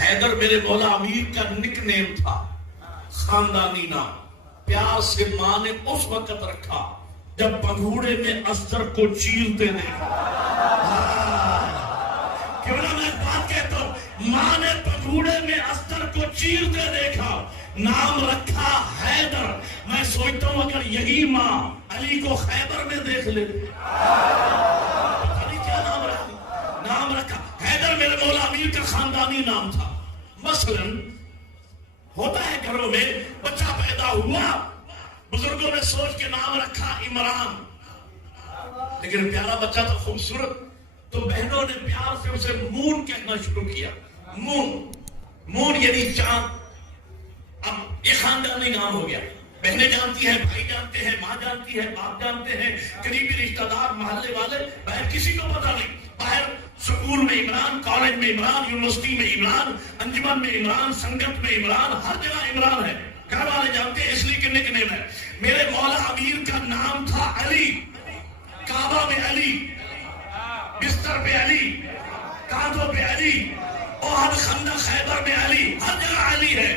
حیدر میرے مولا امیر کا نک نیم تھا، خاندانی نام۔ پیار سے ماں نے اس وقت رکھا جب پنگھوڑے میں اصغر کو چیرتے دیکھا۔ کیوں نہ میں بات کہتا ہوں، ماں نے پنگھوڑے میں اصغر کو چیرتے دیکھا، نام رکھا حیدر۔ میں سوچتا ہوں اگر یہی ماں علی کو خیبر میں دیکھ لیتے، کیا نام رکھا حیدر۔ میرے مولا امیر کا خاندانی نام تھا۔ مثلاً ہوتا ہے گھروں میں بچہ پیدا ہوا، بزرگوں نے سوچ کے نام رکھا عمران، لیکن پیارا بچہ تھا خوبصورت، تو بہنوں نے پیار سے اسے مون کہنا شروع کیا۔ مون یعنی چاند۔ اب یہ خاندانی نام ہو گیا، بہنیں جانتی ہیں، بھائی جانتے ہیں، ماں جانتی ہے، باپ جانتے ہیں، قریبی رشتہ دار، محلے والے، باہر کسی کو پتہ نہیں۔ باہر سکول میں عمران، کالج میں عمران، یونیورسٹی میں عمران، انجمن میں عمران، سنگت میں عمران، ہر جگہ عمران ہے۔ گھر والے جانتے ہیں اس لیے کہ نک نیم ہے۔ میرے مولا امیر کا نام تھا علی، کعبہ میں علی، بستر پہ علی، کاندھوں پہ علی، احد، خندق، خیبر میں علی، ہر جگہ علی ہے۔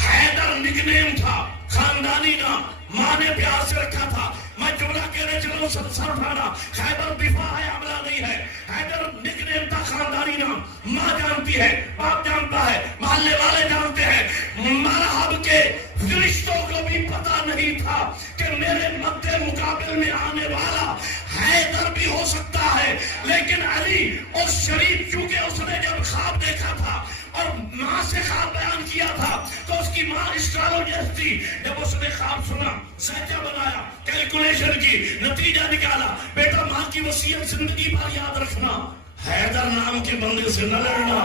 حیدر نک نیم تھا، خاندانی نام، ماں نے پیار سے رکھا تھا۔ میں جملہ کہنے چلوں سر اٹھانا، خیبر دفاع ہے، حملہ نہیں ہے۔ حیدر نک نیم تھا، خاندانی نام، ماں جانتی ہے، باپ جانتا ہے، محلے والے جانتے ہیں۔ مرحب کے فرشتوں کو بھی پتا نہیں تھا کہ میرے مد مقابل میں آنے والا حیدر بھی ہو سکتا ہے، لیکن علی اور شریف، چونکہ اس نے جب خواب دیکھا تھا اور ماں سے خواب بیان کیا تھا تو اس کی ماں اسٹرالوجسٹ تھی۔ جب اس نے خواب سنا، سچا بنایا، کیلکولیشن کی، نتیجہ نکالا، بیٹا ماں کی وصیت زندگی بھر یاد رکھنا، حیدر نام کے بندے سے نہ لڑنا،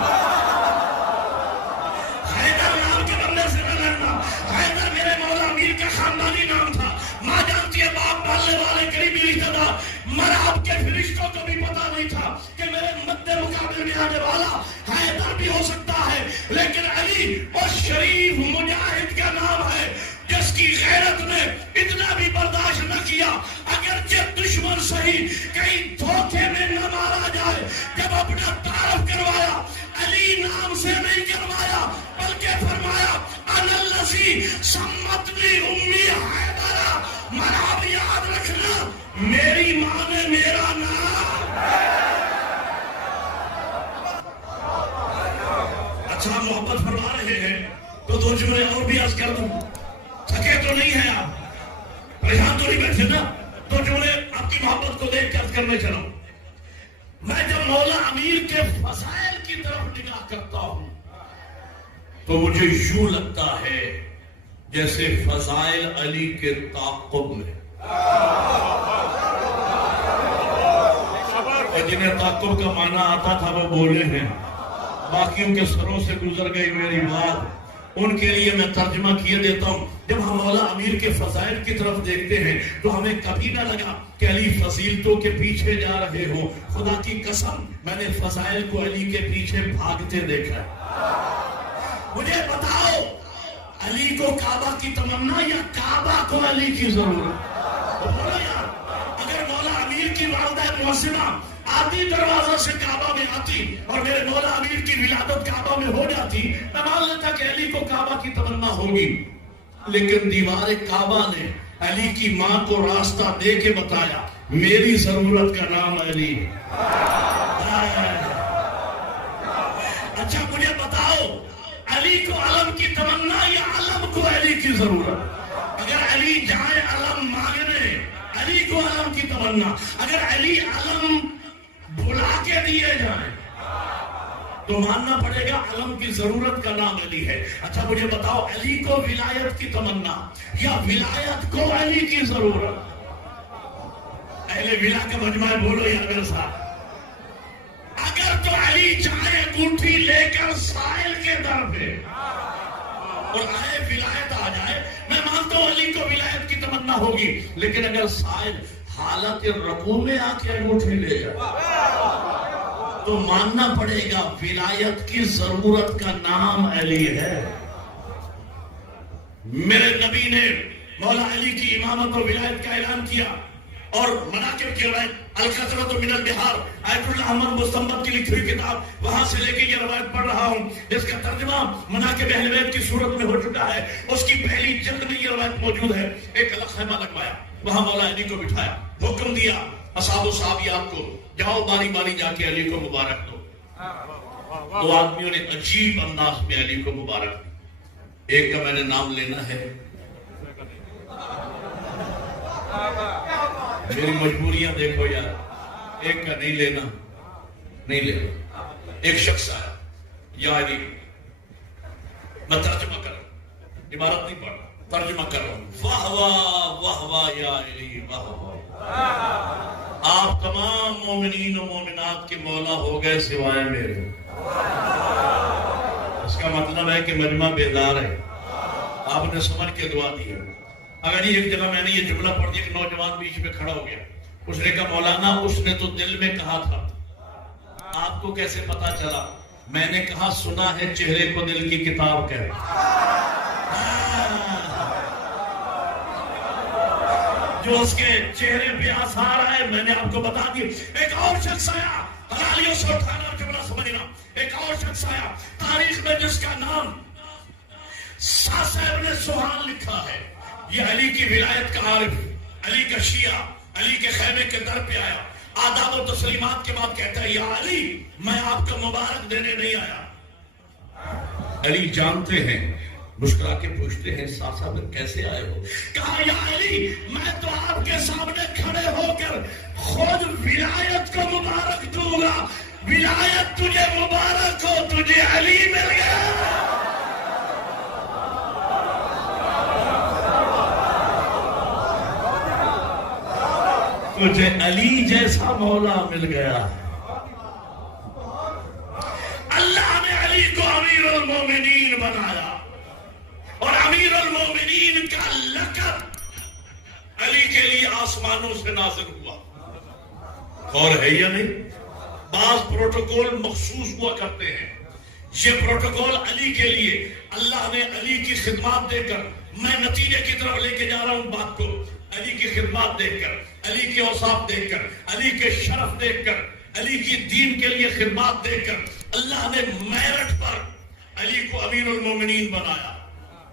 حیدر نام کے بندے سے نہ لڑنا۔ حیدر میرے مولا امیر کا خاندانی نام تھا، ماں جانتی ہے، باپ، محلے والے، قریبی رشتہ دار، مرحب کے فرشتوں کو بھی پتا نہیں تھا کہ میرے مد مقابل میں آنے والا حیدر بھی ہو سکتا ہے، لیکن علی اور شریف مجاہد کا نام ہے، جس کی غیرت نے اتنا بھی برداشت نہ کیا، اگرچہ دشمن صحیح کہیں دھوکے میں نہ مارا جائے۔ جب اپنا تعارف کروایا، علی نام سے نہیں کروایا، بلکہ فرمایا انا الذی سمتنی امی حیدر۔ مرحب یاد رکھنا، میری ماں نے میرا نام۔ اچھا محبت فرما رہے ہیں تو دو جملے اور بھی عرض کر دوں، تھکے تو نہیں ہیں آپ، پریشان تو نہیں بیٹھے نا؟ دو جملے آپ کی محبت کو دیکھ کے عرض کرنے چلا۔ میں جب مولا امیر کے فضائل کی طرف نگاہ کرتا ہوں تو مجھے یوں لگتا ہے جیسے فضائل علی کے تعاقب میں، اور جنہیں تعاقب کا معنی آتا تھا وہ بولے ہیں، باقیوں کے سروں سے گزر گئی میری بات، ان کے لیے میں ترجمہ کیے دیتا ہوں۔ جب ہم مولا امیر کے فضائل کی طرف دیکھتے ہیں تو ہمیں کبھی نہ لگا کہ علی فضیلتوں کے پیچھے جا رہے ہوں۔ خدا کی قسم، میں نے فضائل کو علی کے پیچھے بھاگتے دیکھا۔ مجھے بتاؤ، علی کو کعبہ کی تمنا یا کعبہ کو علی کی ضرورت؟ اگر مولا امیر کی والدہ محسنہ آدھی دروازہ سے کعبہ میں آتی اور میرے مولا امیر کی ولادت کعبہ میں ہو جاتی، میں مان لیتا کہ علی کو کعبہ کی تمنا ہوگی، لیکن دیوار کعبہ نے علی کی ماں کو راستہ دے کے بتایا میری ضرورت کا نام علی ہے۔ اچھا مجھے بتاؤ، علی کو علم کی تمنا یا علم کو علی کی ضرورت؟ اگر علی جائے علم مانگنے، علی کو علم کی تمنا، اگر علی علم بلا کے دیے جائیں تو ماننا پڑے گا علم کی ضرورت کا نام علی ہے۔ اچھا مجھے بتاؤ، علی کو ولایت کی تمنا یا ولایت کو علی کی ضرورت؟ اہل ولا کا مجمع بولو یا میرے ساتھ۔ اگر تو علی چاہے انگوٹھی لے کر سائل کے در پہ اور آئے ولایت آ جائے، میں مانتا ہوں علی کو ولایت کی تمنا ہوگی، لیکن اگر سائل حالت رکوع میں آ کے انگوٹھی لے جائے تو ماننا پڑے گا ولایت کی ضرورت کا نام علی ہے۔ میرے نبی نے مولا علی کی امامت و ولایت کا اعلان کیا، اور مناقب کی روایت القطرۃ من البحار آیت اللہ احمد مستمد کی لکھی ہوئی کتاب، وہاں سے لے کے یہ روایت پڑھ رہا ہوں جس کا ترجمہ مناقب اہل بیت کی صورت میں ہو چکا ہے. اس کی پہلی جلد میں یہ روایت موجود ہے. ایک الگ خیمہ لگوایا، وہاں مولا علی کو بٹھایا، حکم دیا اصحاب و صحابیات کو جاؤ باری باری جا کے علی کو مبارک دو. دو آدمیوں نے عجیب انداز میں علی کو مبارک دی. ایک کا میں نے نام لینا ہے، میری مجبوریاں دیکھو یار، ایک کا نہیں لینا، نہیں لینا. ایک شخص آیا، یا علی، میں ترجمہ کر رہا ہوں، عبارت نہیں پڑھ رہا، ترجمہ کر رہا ہوں. واہ واہ واہ واہ یا علی، واہ واہ، آپ تمام مومنین و مومنات کے مولا ہو گئے سوائے میرے. اس کا مطلب ہے کہ مجمع بیدار ہے. آپ نے سمجھ کے دعا دی ہے. اگر ایک جگہ میں نے یہ جملہ پڑھ دیا کہ نوجوان بیچ میں کھڑا ہو گیا، اس نے کہا مولانا اس نے تو دل میں کہا تھا، آپ کو کیسے پتا چلا؟ میں نے کہا سنا ہے چہرے کو دل کی کتاب کہہ. جو اس کے چہرے پہ آثار آئے میں نے آپ کو بتا دی. ایک اور شخص آیا، حلالیوں سے اٹھانا جملہ سمجھنا. ایک اور شخص آیا تاریخ میں جس کا نام صاحب نے سبحان لکھا ہے. یہ علی کی ولایت کا عارف، علی کا شیعہ، علی کے خیمے کے در پہ آیا، آداب و تسلیمات کے بعد کہتا ہے یا علی میں آپ کا مبارک دینے نہیں آیا. علی جانتے ہیں، مسکرا کے پوچھتے ہیں صاحب کیسے آئے ہو؟ کہا یا علی میں تو آپ کے سامنے کھڑے ہو کر خود ولایت کو مبارک دوں گا. ولایت تجھے مبارک ہو، تجھے علی مل گیا. تجھے علی جیسا مولا مل گیا. اللہ نے علی کو امیر المومنین بنایا، اور امیر المومنین کا لقب علی کے لیے آسمانوں سے نازل ہوا. اور ہے یا نہیں؟ بعض پروٹوکول مخصوص ہوا کرتے ہیں. یہ پروٹوکول علی کے لیے اللہ نے علی کی خدمات دے کر، میں نتیجے کی طرف لے کے جا رہا ہوں بات کو، علی کی خدمات دیکھ کر، علی کے اوصاف دیکھ کر، علی کے شرف دیکھ کر، علی کی دین کے لیے خدمات دیکھ کر اللہ نے میرٹ پر علی کو امیر المومنین بنایا.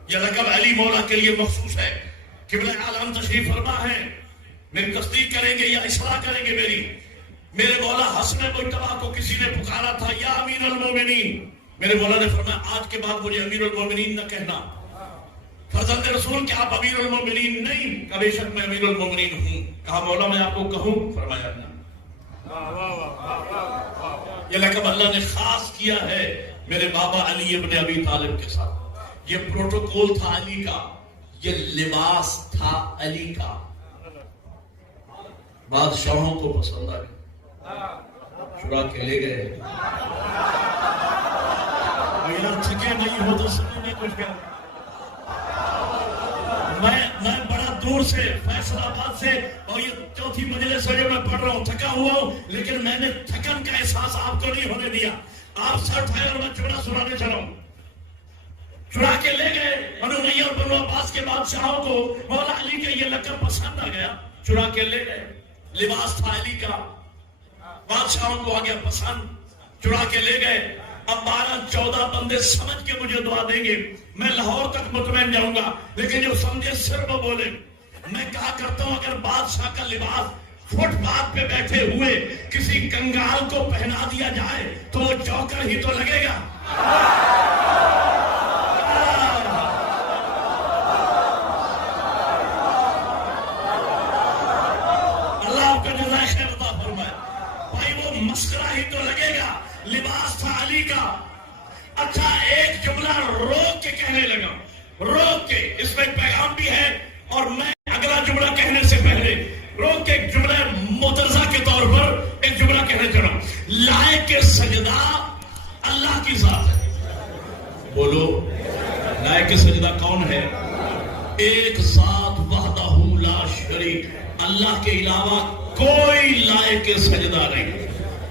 یہ لقب علی مولا کے لیے مخصوص ہے. قبلہ عالم تشریف فرما ہے، میری تصدیق کریں گے یا اصلاح کریں گے میری. میرے مولا حسن مجتبیٰ کو کسی نے پکارا تھا یا امیر المومنین، میرے مولا نے فرمایا آج کے بعد مجھے امیر المومنین نہ کہنا. فرزند رسول کہ آپ امیر المومنین نہیں؟ کہ بے شک میں امیر المومنین ہوں. کہا مولا میں آپ کو کہوں؟ فرمایا نہیں. یہ لقب اللہ نے خاص کیا ہے میرے بابا علی ابن ابی طالب کے ساتھ. یہ پروٹوکول تھا علی کا، یہ لباس تھا علی کا. بادشاہوں کو پسند آ گیا، چرا کے لے گئے. یار تھکے نہیں ہو تو سمجھ نہیں کچھ کیا. میں بڑا دور سے فیصل آباد سے، اور یہ چوتھی مجلس سے جو میں پڑھ رہا ہوں، تھکا ہوا ہوں، لیکن میں نے تھکن کا احساس آپ کو نہیں ہونے دیا. آپ سر اٹھائے اور میں چڑا سنانے چلا ہوں. چڑا کے لے گئے بنو امیہ اور بنو عباس کے بادشاہوں کو. مولا علی کے یہ لقب پسند آ گیا، چڑا کے لے گئے. لباس تھا علی کا، بادشاہوں کو آ گیا پسند، چڑا کے لے گئے. اب 12-14 بندے سمجھ کے مجھے دعا دیں گے، میں لاہور تک مطمئن جاؤں گا، لیکن جو سمجھے صرف بولے. میں کہا کرتا ہوں اگر بادشاہ کا لباس فٹ پاتھ پہ بیٹھے ہوئے کسی کنگال کو پہنا دیا جائے تو وہ جوکر ہی تو لگے گا. اللہ آپ کا جزائے خیر عطا فرمائے. بھائی وہ مسکرا ہی تو لگے گا. لباس تھا علی کا. اچھا ایک جملہ روک کے کہنے لگا، روک کے، اس میں پیغام بھی ہے، اور میں اگلا جملہ کہنے سے پہلے روک کے ایک جملہ مترزہ کے طور پر ایک جملہ کہنے چاہ رہا ہوں. لائق سجدہ اللہ کی ذات ہے. بولو لائق سجدہ کون ہے؟ ایک ذات وحدہ لا شریک، اللہ کے علاوہ کوئی لائق سجدہ نہیں.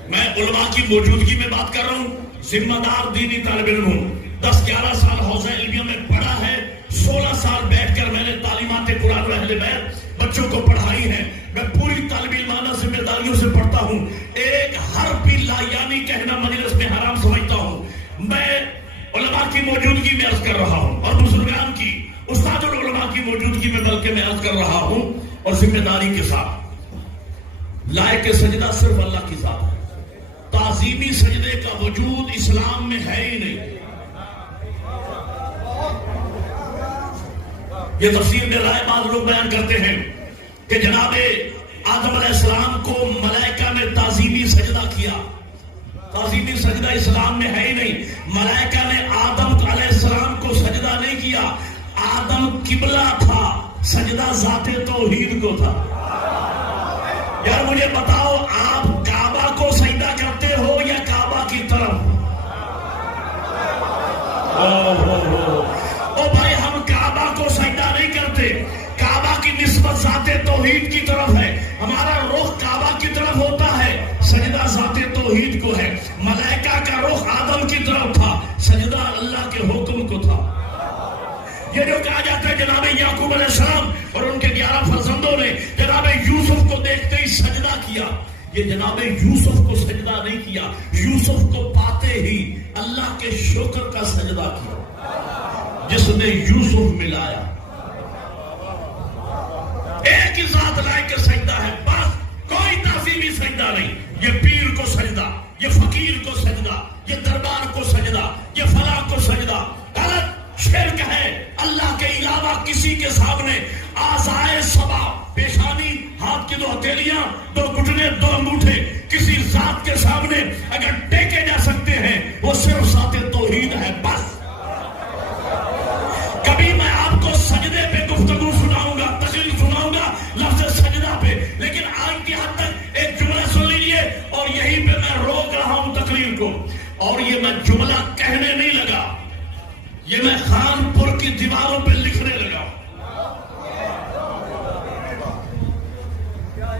میں علماء کی موجودگی میں بات کر رہا ہوں، ذمہ دار دینی طالب علم ہوں. 10-11 سال حوزہ علمیہ میں پڑھا ہے، 16 سال بیٹھ کر میں نے تعلیمات قرآن و اہل بیت بچوں کو پڑھائی ہیں، میں پوری طالب علمانہ ذمہ داریوں سے پڑھتا ہوں، ایک حرف بھی لا یعنی کہنا مجلس میں حرام سمجھتا ہوں۔ میں علماء کی موجودگی میں عرض کر رہا ہوں اور بزرگان کی، استاد العلماء کی موجودگی میں بلکہ میں عرض کر رہا ہوں اور ذمہ داری کے ساتھ، لائق سجدہ صرف اللہ کی ذات ہے، تعظیمی سجدے کا وجود اسلام میں ہے ہی نہیں۔ یہ تفسیر میں رائے بعض لوگ بیان کرتے ہیں کہ جناب آدم علیہ السلام کو ملائکہ نے تعظیمی سجدہ کیا، تعظیمی سجدہ اسلام میں ہے ہی نہیں۔ ملائکہ نے آدم علیہ السلام کو سجدہ نہیں کیا، آدم قبلہ تھا، سجدہ ذات توحید کو تھا۔ یار مجھے بتاؤ، آپ کعبہ کو سجدہ کرتے ہو یا کعبہ کی طرف؟ او بھائی، ہم کعبہ کو سجدہ نہیں کرتے، کعبہ کی نسبت ذات توحید کی طرف ہے، ہمارا رخ کعبہ کی طرف ہوتا ہے، سجدہ ذات توحید کو ہے۔ ملائکہ کا رخ آدم کی طرف تھا، سجدہ اللہ کے حکم کو تھا۔ یہ جو کہا جاتا ہے جناب یعقوب علیہ السلام اور ان کے 11 فرزندوں نے جناب یوسف کو دیکھتے ہی سجدہ کیا، یہ جناب یوسف کو سجدہ نہیں کیا، یوسف کو پاتے ہی اللہ کے شکر کا سجدہ کیا جس نے یوسف ملایا۔ ایک ہی ذات لائق سجدہ ہے، بس کوئی تعظیمی سجدہ نہیں۔ یہ پیر کو سجدہ، یہ فقیر کو سجدہ، یہ دربار کو سجدہ، یہ فلاں کو سجدہ، غلط، شرک ہے۔ اللہ کے علاوہ کسی کے سامنے آزائے سبا، پیشانی، ہاتھ کی 2 ہتھیلیاں، 2 گھٹنے، 2 انگوٹھے، کسی ذات کے سامنے اگر ٹیکے جا سکتے ہیں وہ صرف ذات توحید ہے، بس۔ کبھی میں آپ کو سجدے پہ گفتگو سناؤں گا، تقریر سناؤں گا لفظ سجدہ پہ، لیکن آج کی حد تک ایک جملہ سن لیجئے اور یہیں پہ میں روک رہا ہوں تقریر کو، اور یہ میں جملہ کہنے نہیں لگا، یہ میں خانپور کی دیواروں پہ لکھنے لگا۔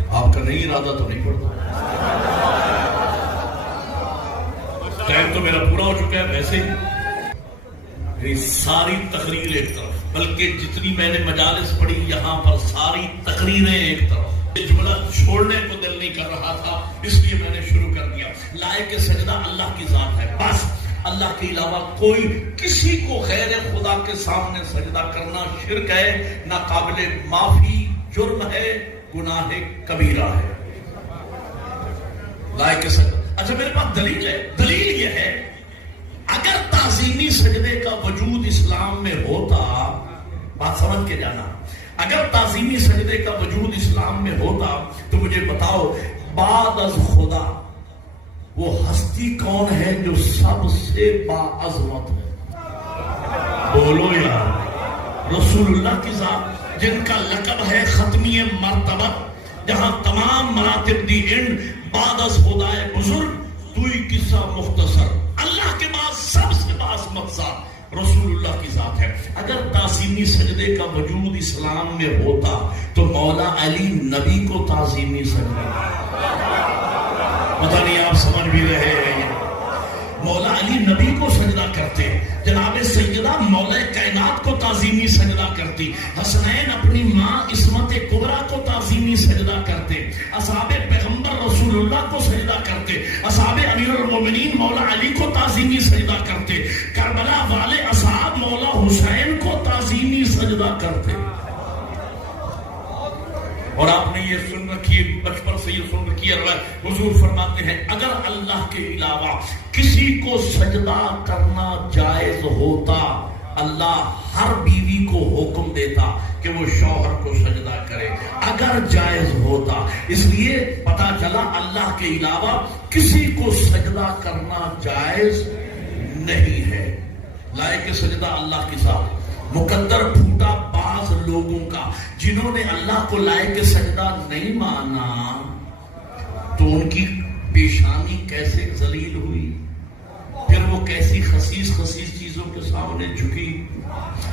آپ کا نہیں ارادہ تو نہیں پڑتا، ٹائم تو میرا پورا ہو چکا ہے ویسے ہی۔ میری ساری تقریر ایک طرف، بلکہ جتنی میں نے مجالس پڑھی یہاں پر ساری تقریریں ایک طرف، یہ جملہ چھوڑنے کو دل نہیں کر رہا تھا، اس لیے میں نے شروع کر دیا۔ لائق سجدہ اللہ کی ذات ہے، بس۔ اللہ کے علاوہ کوئی کسی کو غیر خدا کے سامنے سجدہ کرنا شرک ہے، نہ قابل معافی، جرم ہے، گناہ کبیرہ ہے۔ لائق سجدہ، اچھا میرے پاس دلیل ہے، دلیل یہ ہے اگر تعظیمی سجدے کا وجود اسلام میں ہوتا، بات سمجھ کے جانا، اگر تعظیمی سجدے کا وجود اسلام میں ہوتا تو مجھے بتاؤ بعد از خدا وہ ہستی کون ہے جو سب سے باعظمت ہے؟ بولو یار، رسول اللہ کی ذات جن کا لقب ہے ختمی مرتبہ، جہاں تمام مراتب دی انڈ، بعد از خدائے بزرگ دوئی قصہ مختصر، اللہ کے بعد سب سے باعظمت ذات رسول اللہ کی ذات ہے۔ اگر تعظیمی سجدے کا وجود اسلام میں ہوتا تو مولا علی نبی کو تعظیمی سجدہ، پتہ نہیں آپ سمجھ بھی رہے ہیں، مولا علی نبی کو سجدہ کرتے، جناب سیدہ مولا کائنات کو تعظیمی سجدہ کرتی، حسنین اپنی ماں عصمت کبریٰ کو تعظیمی سجدہ کرتے، اصحاب پیغمبر رسول اللہ کو سجدہ کرتے، اصحاب امیر المومنین مولا علی کو تعظیمی سجدہ کرتے، کربلا والے اصحاب مولا حسین کو تعظیمی سجدہ کرتے۔ اور آپ نے یہ سن رکھی، بچپن سے یہ سن رکھی ہے، حضور فرماتے ہیں اگر اللہ کے علاوہ کسی کو سجدہ کرنا جائز ہوتا، اللہ ہر بیوی کو حکم دیتا کہ وہ شوہر کو سجدہ کرے، اگر جائز ہوتا۔ اس لیے پتا چلا اللہ کے علاوہ کسی کو سجدہ کرنا جائز نہیں ہے۔ لائق سجدہ اللہ کی ذات، مقدر پھوٹا بعض لوگوں کا جنہوں نے اللہ کو لائق سجدہ نہیں مانا تو ان کی پیشانی کیسے ذلیل ہوئی، پھر وہ کیسی خسیس چیزوں کے سامنے جھکی۔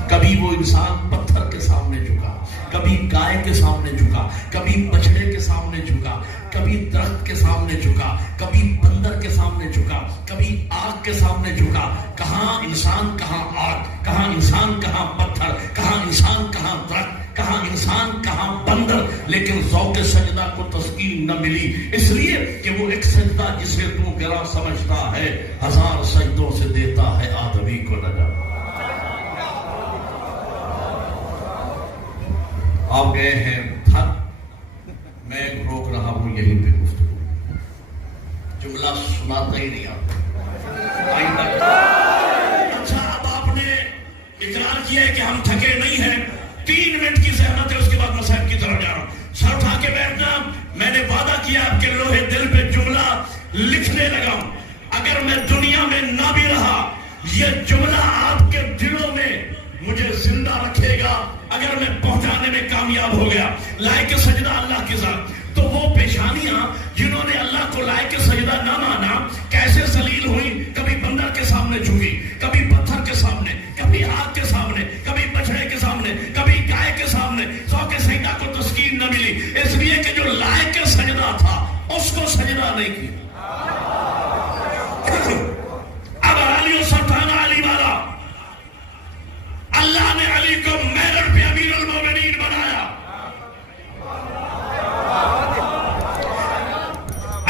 کبھی وہ انسان پتھر کے سامنے جھکا، کبھی گائے کے سامنے جھکا، کبھی بچڑے کے سامنے جھکا، کبھی درخت کے سامنے جھکا، کبھی بندر کے سامنے جھکا، کبھی آگ کے سامنے جھکا۔ کہاں انسان کہاں آگ، کہاں انسان کہاں پتھر، کہاں انسان کہاں درخت، کہاں انسان کہاں بندر، لیکن ذوق سجدہ کو تسکین نہ ملی، اس لیے کہ وہ ایک سجدہ جسے تو گرا سمجھتا ہے 1000 سجدوں سے دیتا ہے آدمی کو نجات۔ آپ گئے ہیں تھک، میں روک رہا ہوں یہیں پہ گفتگو، جملہ سناتا ہی نہیں آتا۔ اچھا اب آپ نے اقرار کیا ہے کہ ہم تھکے نہیں ہیں، 3 منٹ کی زحمت ہے، اس کے بعد مسائل کی طرف جا رہا ہوں۔ سر اٹھا کے بیٹھنا، میں نے وعدہ کیا آپ کے لوہے دل پہ جملہ لکھنے لگا ہوں، اگر میں دنیا میں نہ بھی رہا یہ جملہ آپ کے دلوں میں مجھے زندہ رکھے گا اگر میں پہنچانے میں کامیاب ہو گیا۔ لائق سجدہ اللہ کی ذات، تو وہ پیشانیاں جنہوں نے اللہ کو لائق سجدہ نہ مانا کیسے ذلیل ہوئی، کبھی بندر کے سامنے جھکی، کبھی پتھر کے سامنے، کبھی آگ کے سامنے، کبھی بچڑے کے سامنے، کبھی گائے کے سامنے، ذوق سجدہ کو تسکین نہ ملی، اس لیے کہ جو لائق سجدہ تھا اس کو سجدہ نہیں کیا۔ اب علی و سلطان علی والا، اللہ نے علی کو میرٹ پہ امیر المومنین بنایا،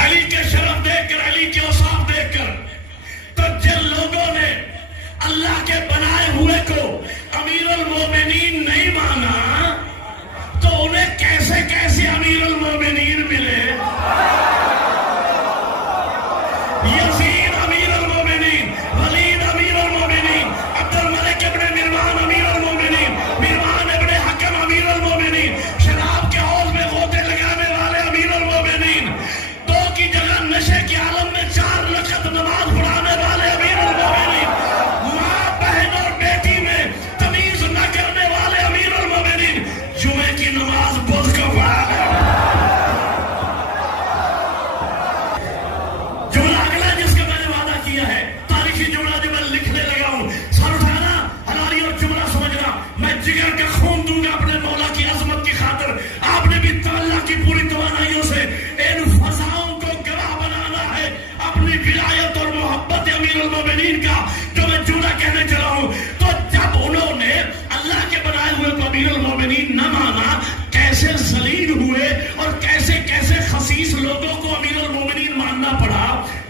علی کے شرف دیکھ کر، علی کے اوصاف دیکھ کر، تو جن لوگوں نے اللہ کے بنائے ہوئے کو امیر المومنین نہیں مانا تو انہیں کیسے کیسے امیر المومنین ملے؟ یزید امیر المومنین، ولید امیر المومنین، عبد الملک ابن مروان امیر المومنین، مروان ابن حکم امیر المومنین، شراب کے حوض میں غوطے لگانے والے امیر المومنین، 2 کی جگہ نشے کے عالم میں 4 رکعت نماز پڑھانے والے امیر المومنین، ماں بہن اور بیٹی میں تمیز نہ کرنے والے امیر المومنین، جمعے کی نماز بدھ کو پڑھانے جملہ اگلا جس کا میں نے وعدہ کیا ہے، تاریخی جملہ جو میں لکھنے لگا ہوں، سر اٹھانا، حلالی اور جملہ سمجھنا، میں جگر کا خون دوں گا اپنے مولا کی عظمت کی خاطر، آپ نے بھی اللہ کی پوری توانائیوں سے ان فضاؤں کو گواہ بنانا ہے اپنی ولایت اور محبت امیر المومنین کا، جو میں جملہ کہنے چلا ہوں۔ تو جب انہوں نے اللہ کے بنائے ہوئے کو امیر المومنین نہ مانا، کیسے ذلیل ہوئے اور کیسے کیسے خسیس لوگوں کو امیر المومنین ماننا پڑا۔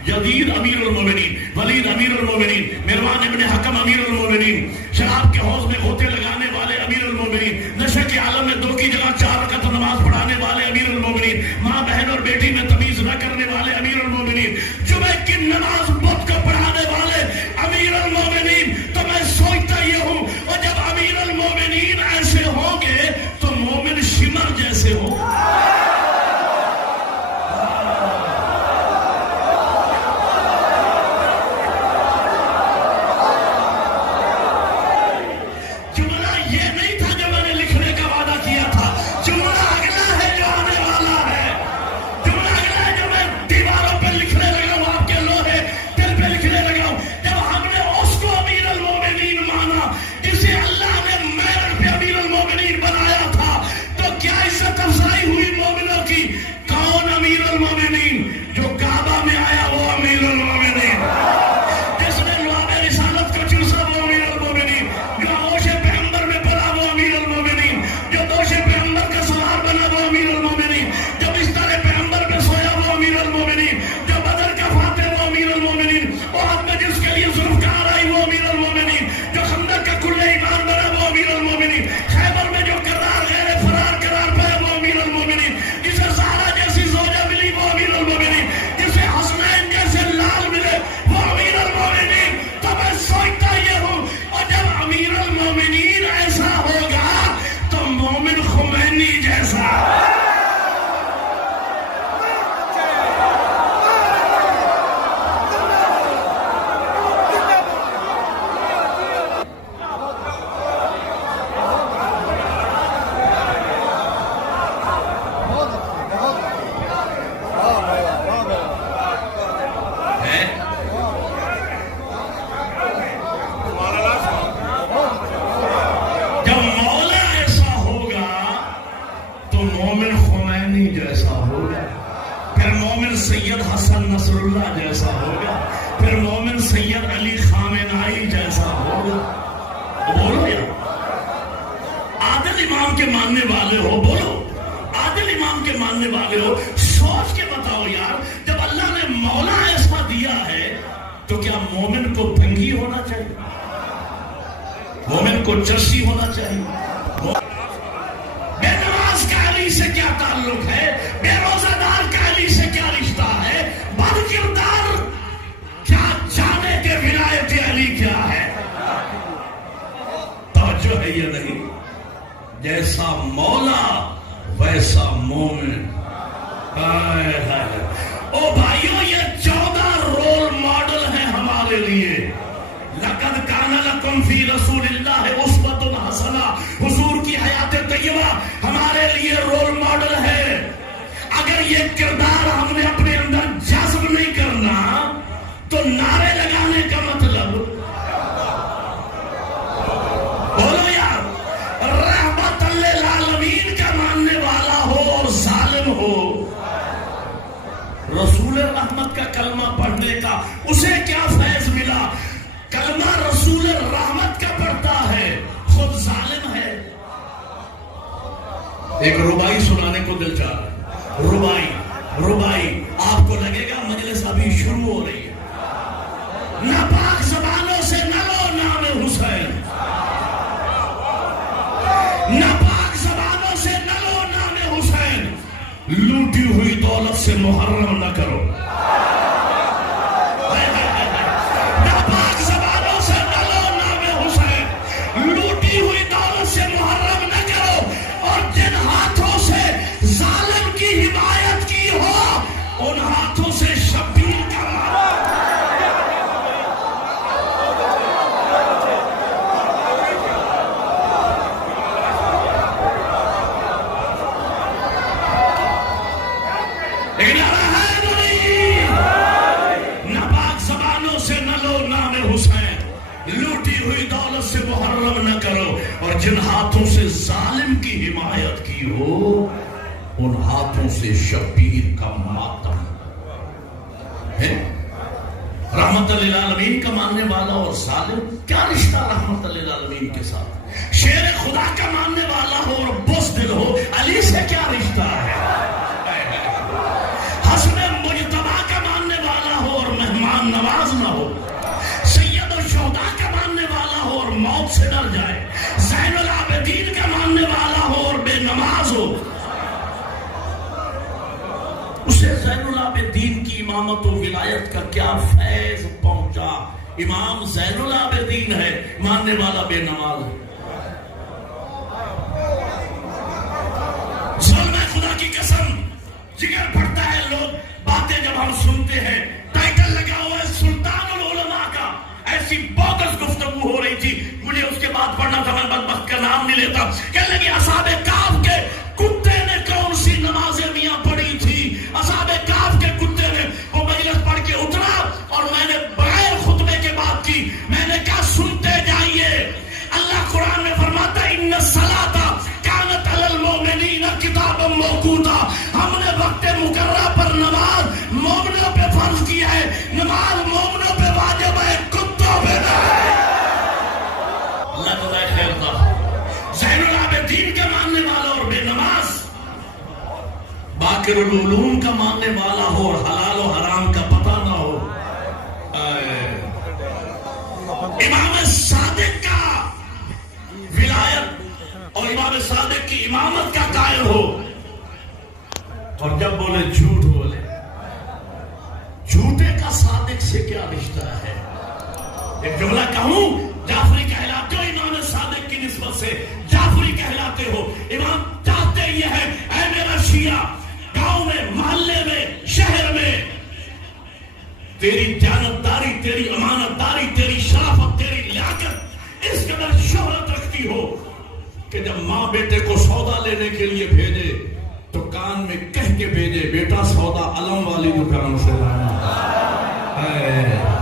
یزید امیر المومنین، ولید امیر المومنین، مروان ابن حکم امیر المومنین، شراب کے حوض میں غوطے لگانے والے امیر المومنین، نشے کے عالم میں 2 کی جگہ 4 رکعت نماز پڑھانے والے امیر المومنین، ماں بہن اور بیٹی میں تمیز نہ کرنے والے امیر المومنین، جمعے کی نماز بدھ کو پڑھانے والے امیر المومنین۔ تو میں سوچتا یہ ہوں، اور جب امیر المومنین ایسے ہوں گے تو مومن شمر جیسے ہوں۔ جملہ یہ نہیں تھا جو میں نے لکھنے کا وعدہ کیا تھا، جملہ اگلا ہے جو آنے والا ہے، جملہ اگلا ہے جو میں دیواروں پہ لکھنے لگا ہوں، آپ کے لوہے دل پہ لکھنے لگا ہوں۔ جب ہم نے اس کو امیر المومنین مانا جسے اللہ نے میرٹ پہ امیر المومنین بنایا تھا، تو کیا عزت افزائی ہوئی مومنوں کی؟ کون امیر المومنین؟ جو کعبہ میں آیا وہ امیر المومنین، جس نے لواب رسالت کو چوسا وہ امیر المومنین، جو آغوش پیغمبر میں پڑا وہ امیر المومنین، جو دوش پیغمبر کا سوار بنا وہ امیر المومنین، جو بستر پیغمبر پہ سویا وہ امیر المومنین، جو بدر کا فاتح وہ امیر المومنین، احد میں جس کے لیے ذوالفقار آئی وہ امیر المومنین، جو خندق کا کل ایمان بنا وہ امیر المومنین، خیبر میں جو قرار غیر فرار قرار پایا وہ امیر المومنین، جسے زہرا جیسی زوجہ ملی وہ امیر المومنین، جسے حسنین جیسے لال ملے وہ امیر المومنین۔ تو میں سوچتا یہ ہوں، اور جب امیر المومنین ایسا ہوگا تو مومن خمینی جیسا۔ جب مولا ایسا ہوگا تو مومن خمینی جیسا ہوگا، پھر مومن سید حسن نصر اللہ جیسا ہوگا، پھر مومن سید علی خامنائی جیسا ہوگا۔ بولو یا عادل امام کے ماننے والے ہو، بولو عادل امام کے ماننے والے ہو، سوچ کے بتاؤ یار، جب اللہ نے مولا ایسا دیا ہے تو کیا مومن کو بھنگی ہونا چاہیے؟ مومن کو چرسی ہونا چاہیے؟ بے نماز کا علی سے کیا تعلق ہے؟ بے روزہ دار کا علی سے کیا رشتہ ہے؟ بد کردار کیا جانے کے ولایت علی کیا ہے؟ توجہ ہے یہ نہیں؟ جیسا مولا ویسا مومن۔ او بھائیو، یہ 14 رول ماڈل ہیں ہمارے لیے۔ لقد کان لکم فی رسول اللہ اسوۃ حسنہ، حضور کی حیات طیبہ ہمارے لیے رول ماڈل ہے۔ اگر یہ کردار ہم نے اپنے اندر جذب نہیں کرنا تو نعرے لگانے کا مطلب، بولو یار، رحمت للعالمین کا ماننے والا ہو اور ظالم ہو، رسول رحمت کا کلمہ پڑھنے کا اسے کیا فیض ملا؟ کلمہ رسول رحمت کا پڑھتا ہے، خود ظالم ہے۔ ایک ربائی سنانے کو دل چاہ رہا ہے، ربائی آپ کو لگے گا مجلس ابھی شروع ہو رہی ہے۔ ناپاک زبانوں سے نہ لو نام حسین، ناپاک زبانوں سے نہ لو نام حسین، لوٹی ہوئی دولت سے محرم نہ کرو۔ ناپاک زبانوں سے نہ لو نام حسین، لوٹی ہوئی دولت سے محرم نہ کرو، اور جن ہاتھوں سے ظالم کی حمایت کی ہو ان ہاتھوں سے شبیر کا محرم نہ کرو، اور جن ہاتھوں سے ظالم کی حمایت کی ہو ان ہاتھوں سے شبیر کا ماتم ہے۔ رحمت للعالمین کا ماننے والا اور ظالم، کیا رشتہ رحمت للعالمین کے ساتھ؟ شیر خدا کا ماننے والا ہو اور بزدل ہو، علی سے کیا رشتہ ہے؟ حسن مجتبی کا ماننے والا ہو اور مہمان نواز نہ ہو، سید الشہداء کا ماننے والا ہو اور موت سے ڈر جائے، زین العابدین کا ماننے والا ہو اور بے نماز ہو، اسے زین العابدین کی امامت و ولایت کا کیا فیض پہنچا؟ امام زین العابدین ہے، ماننے والا بے نماز ہے۔ ظلم خدا کی قسم، جگر پھٹتا ہے، لوگ باتیں جب ہم سنتے ہیں، ٹائٹل لگا ہوا ہے سلطان العلماء کا، ایسی بوگس گفتگو ہو رہی تھی، مجھے اس کے بعد پڑھنا تھا، میں بدبخت کا نام نہیں لیتا، کہنے لگی اصحاب کہف کے کتے نے کون سی نمازیں میاں پڑھی تھی؟ اصحاب کہف کے کتے نے وہ مجلس پڑھ کے اترا اور میں نے بغیر خطبے کے بات کی، میں نے کہا سنتے جائیے، اللہ قرآن میں فرماتا ہے ان الصلاۃ کانت علی المؤمنین کتابا موقوتا، ہم نے وقت مقررہ پر نماز مومنوں پہ فرض کیا ہے، نماز مومنوں پہ واجب ہے، کتوں پہ نہیں۔ اللہ جزائے خیر تھا، زین العابدین کا ماننے والا اور بے نماز، باقر العلوم کا ماننے والا ہو اور حلال و حرام کا پتہ نہ ہو، امام صادق کا ولایت اور امام صادق کی امامت کا قائل ہو، اور جب بولے جھوٹ بولے، جھوٹے کا صادق سے کیا رشتہ ہے؟ ایک جملہ کہوں، جعفری کہلاتے ہو امام صادق کی نسبت سے، جعفری کہلاتے ہو، امام چاہتے یہ ہے اے میرا شیعہ، گاؤں میں، محلے میں، شہر میں تیری دیانتداری، تیری امانتداری، تیری شرافت، تیری لیاقت اس قدر شہرت رکھتی ہو کہ جب ماں بیٹے کو سودا لینے کے لیے بھیجے تو کان میں کہہ کے بھیجے، بیٹا سودا علم والی دکان سے لانا ہے۔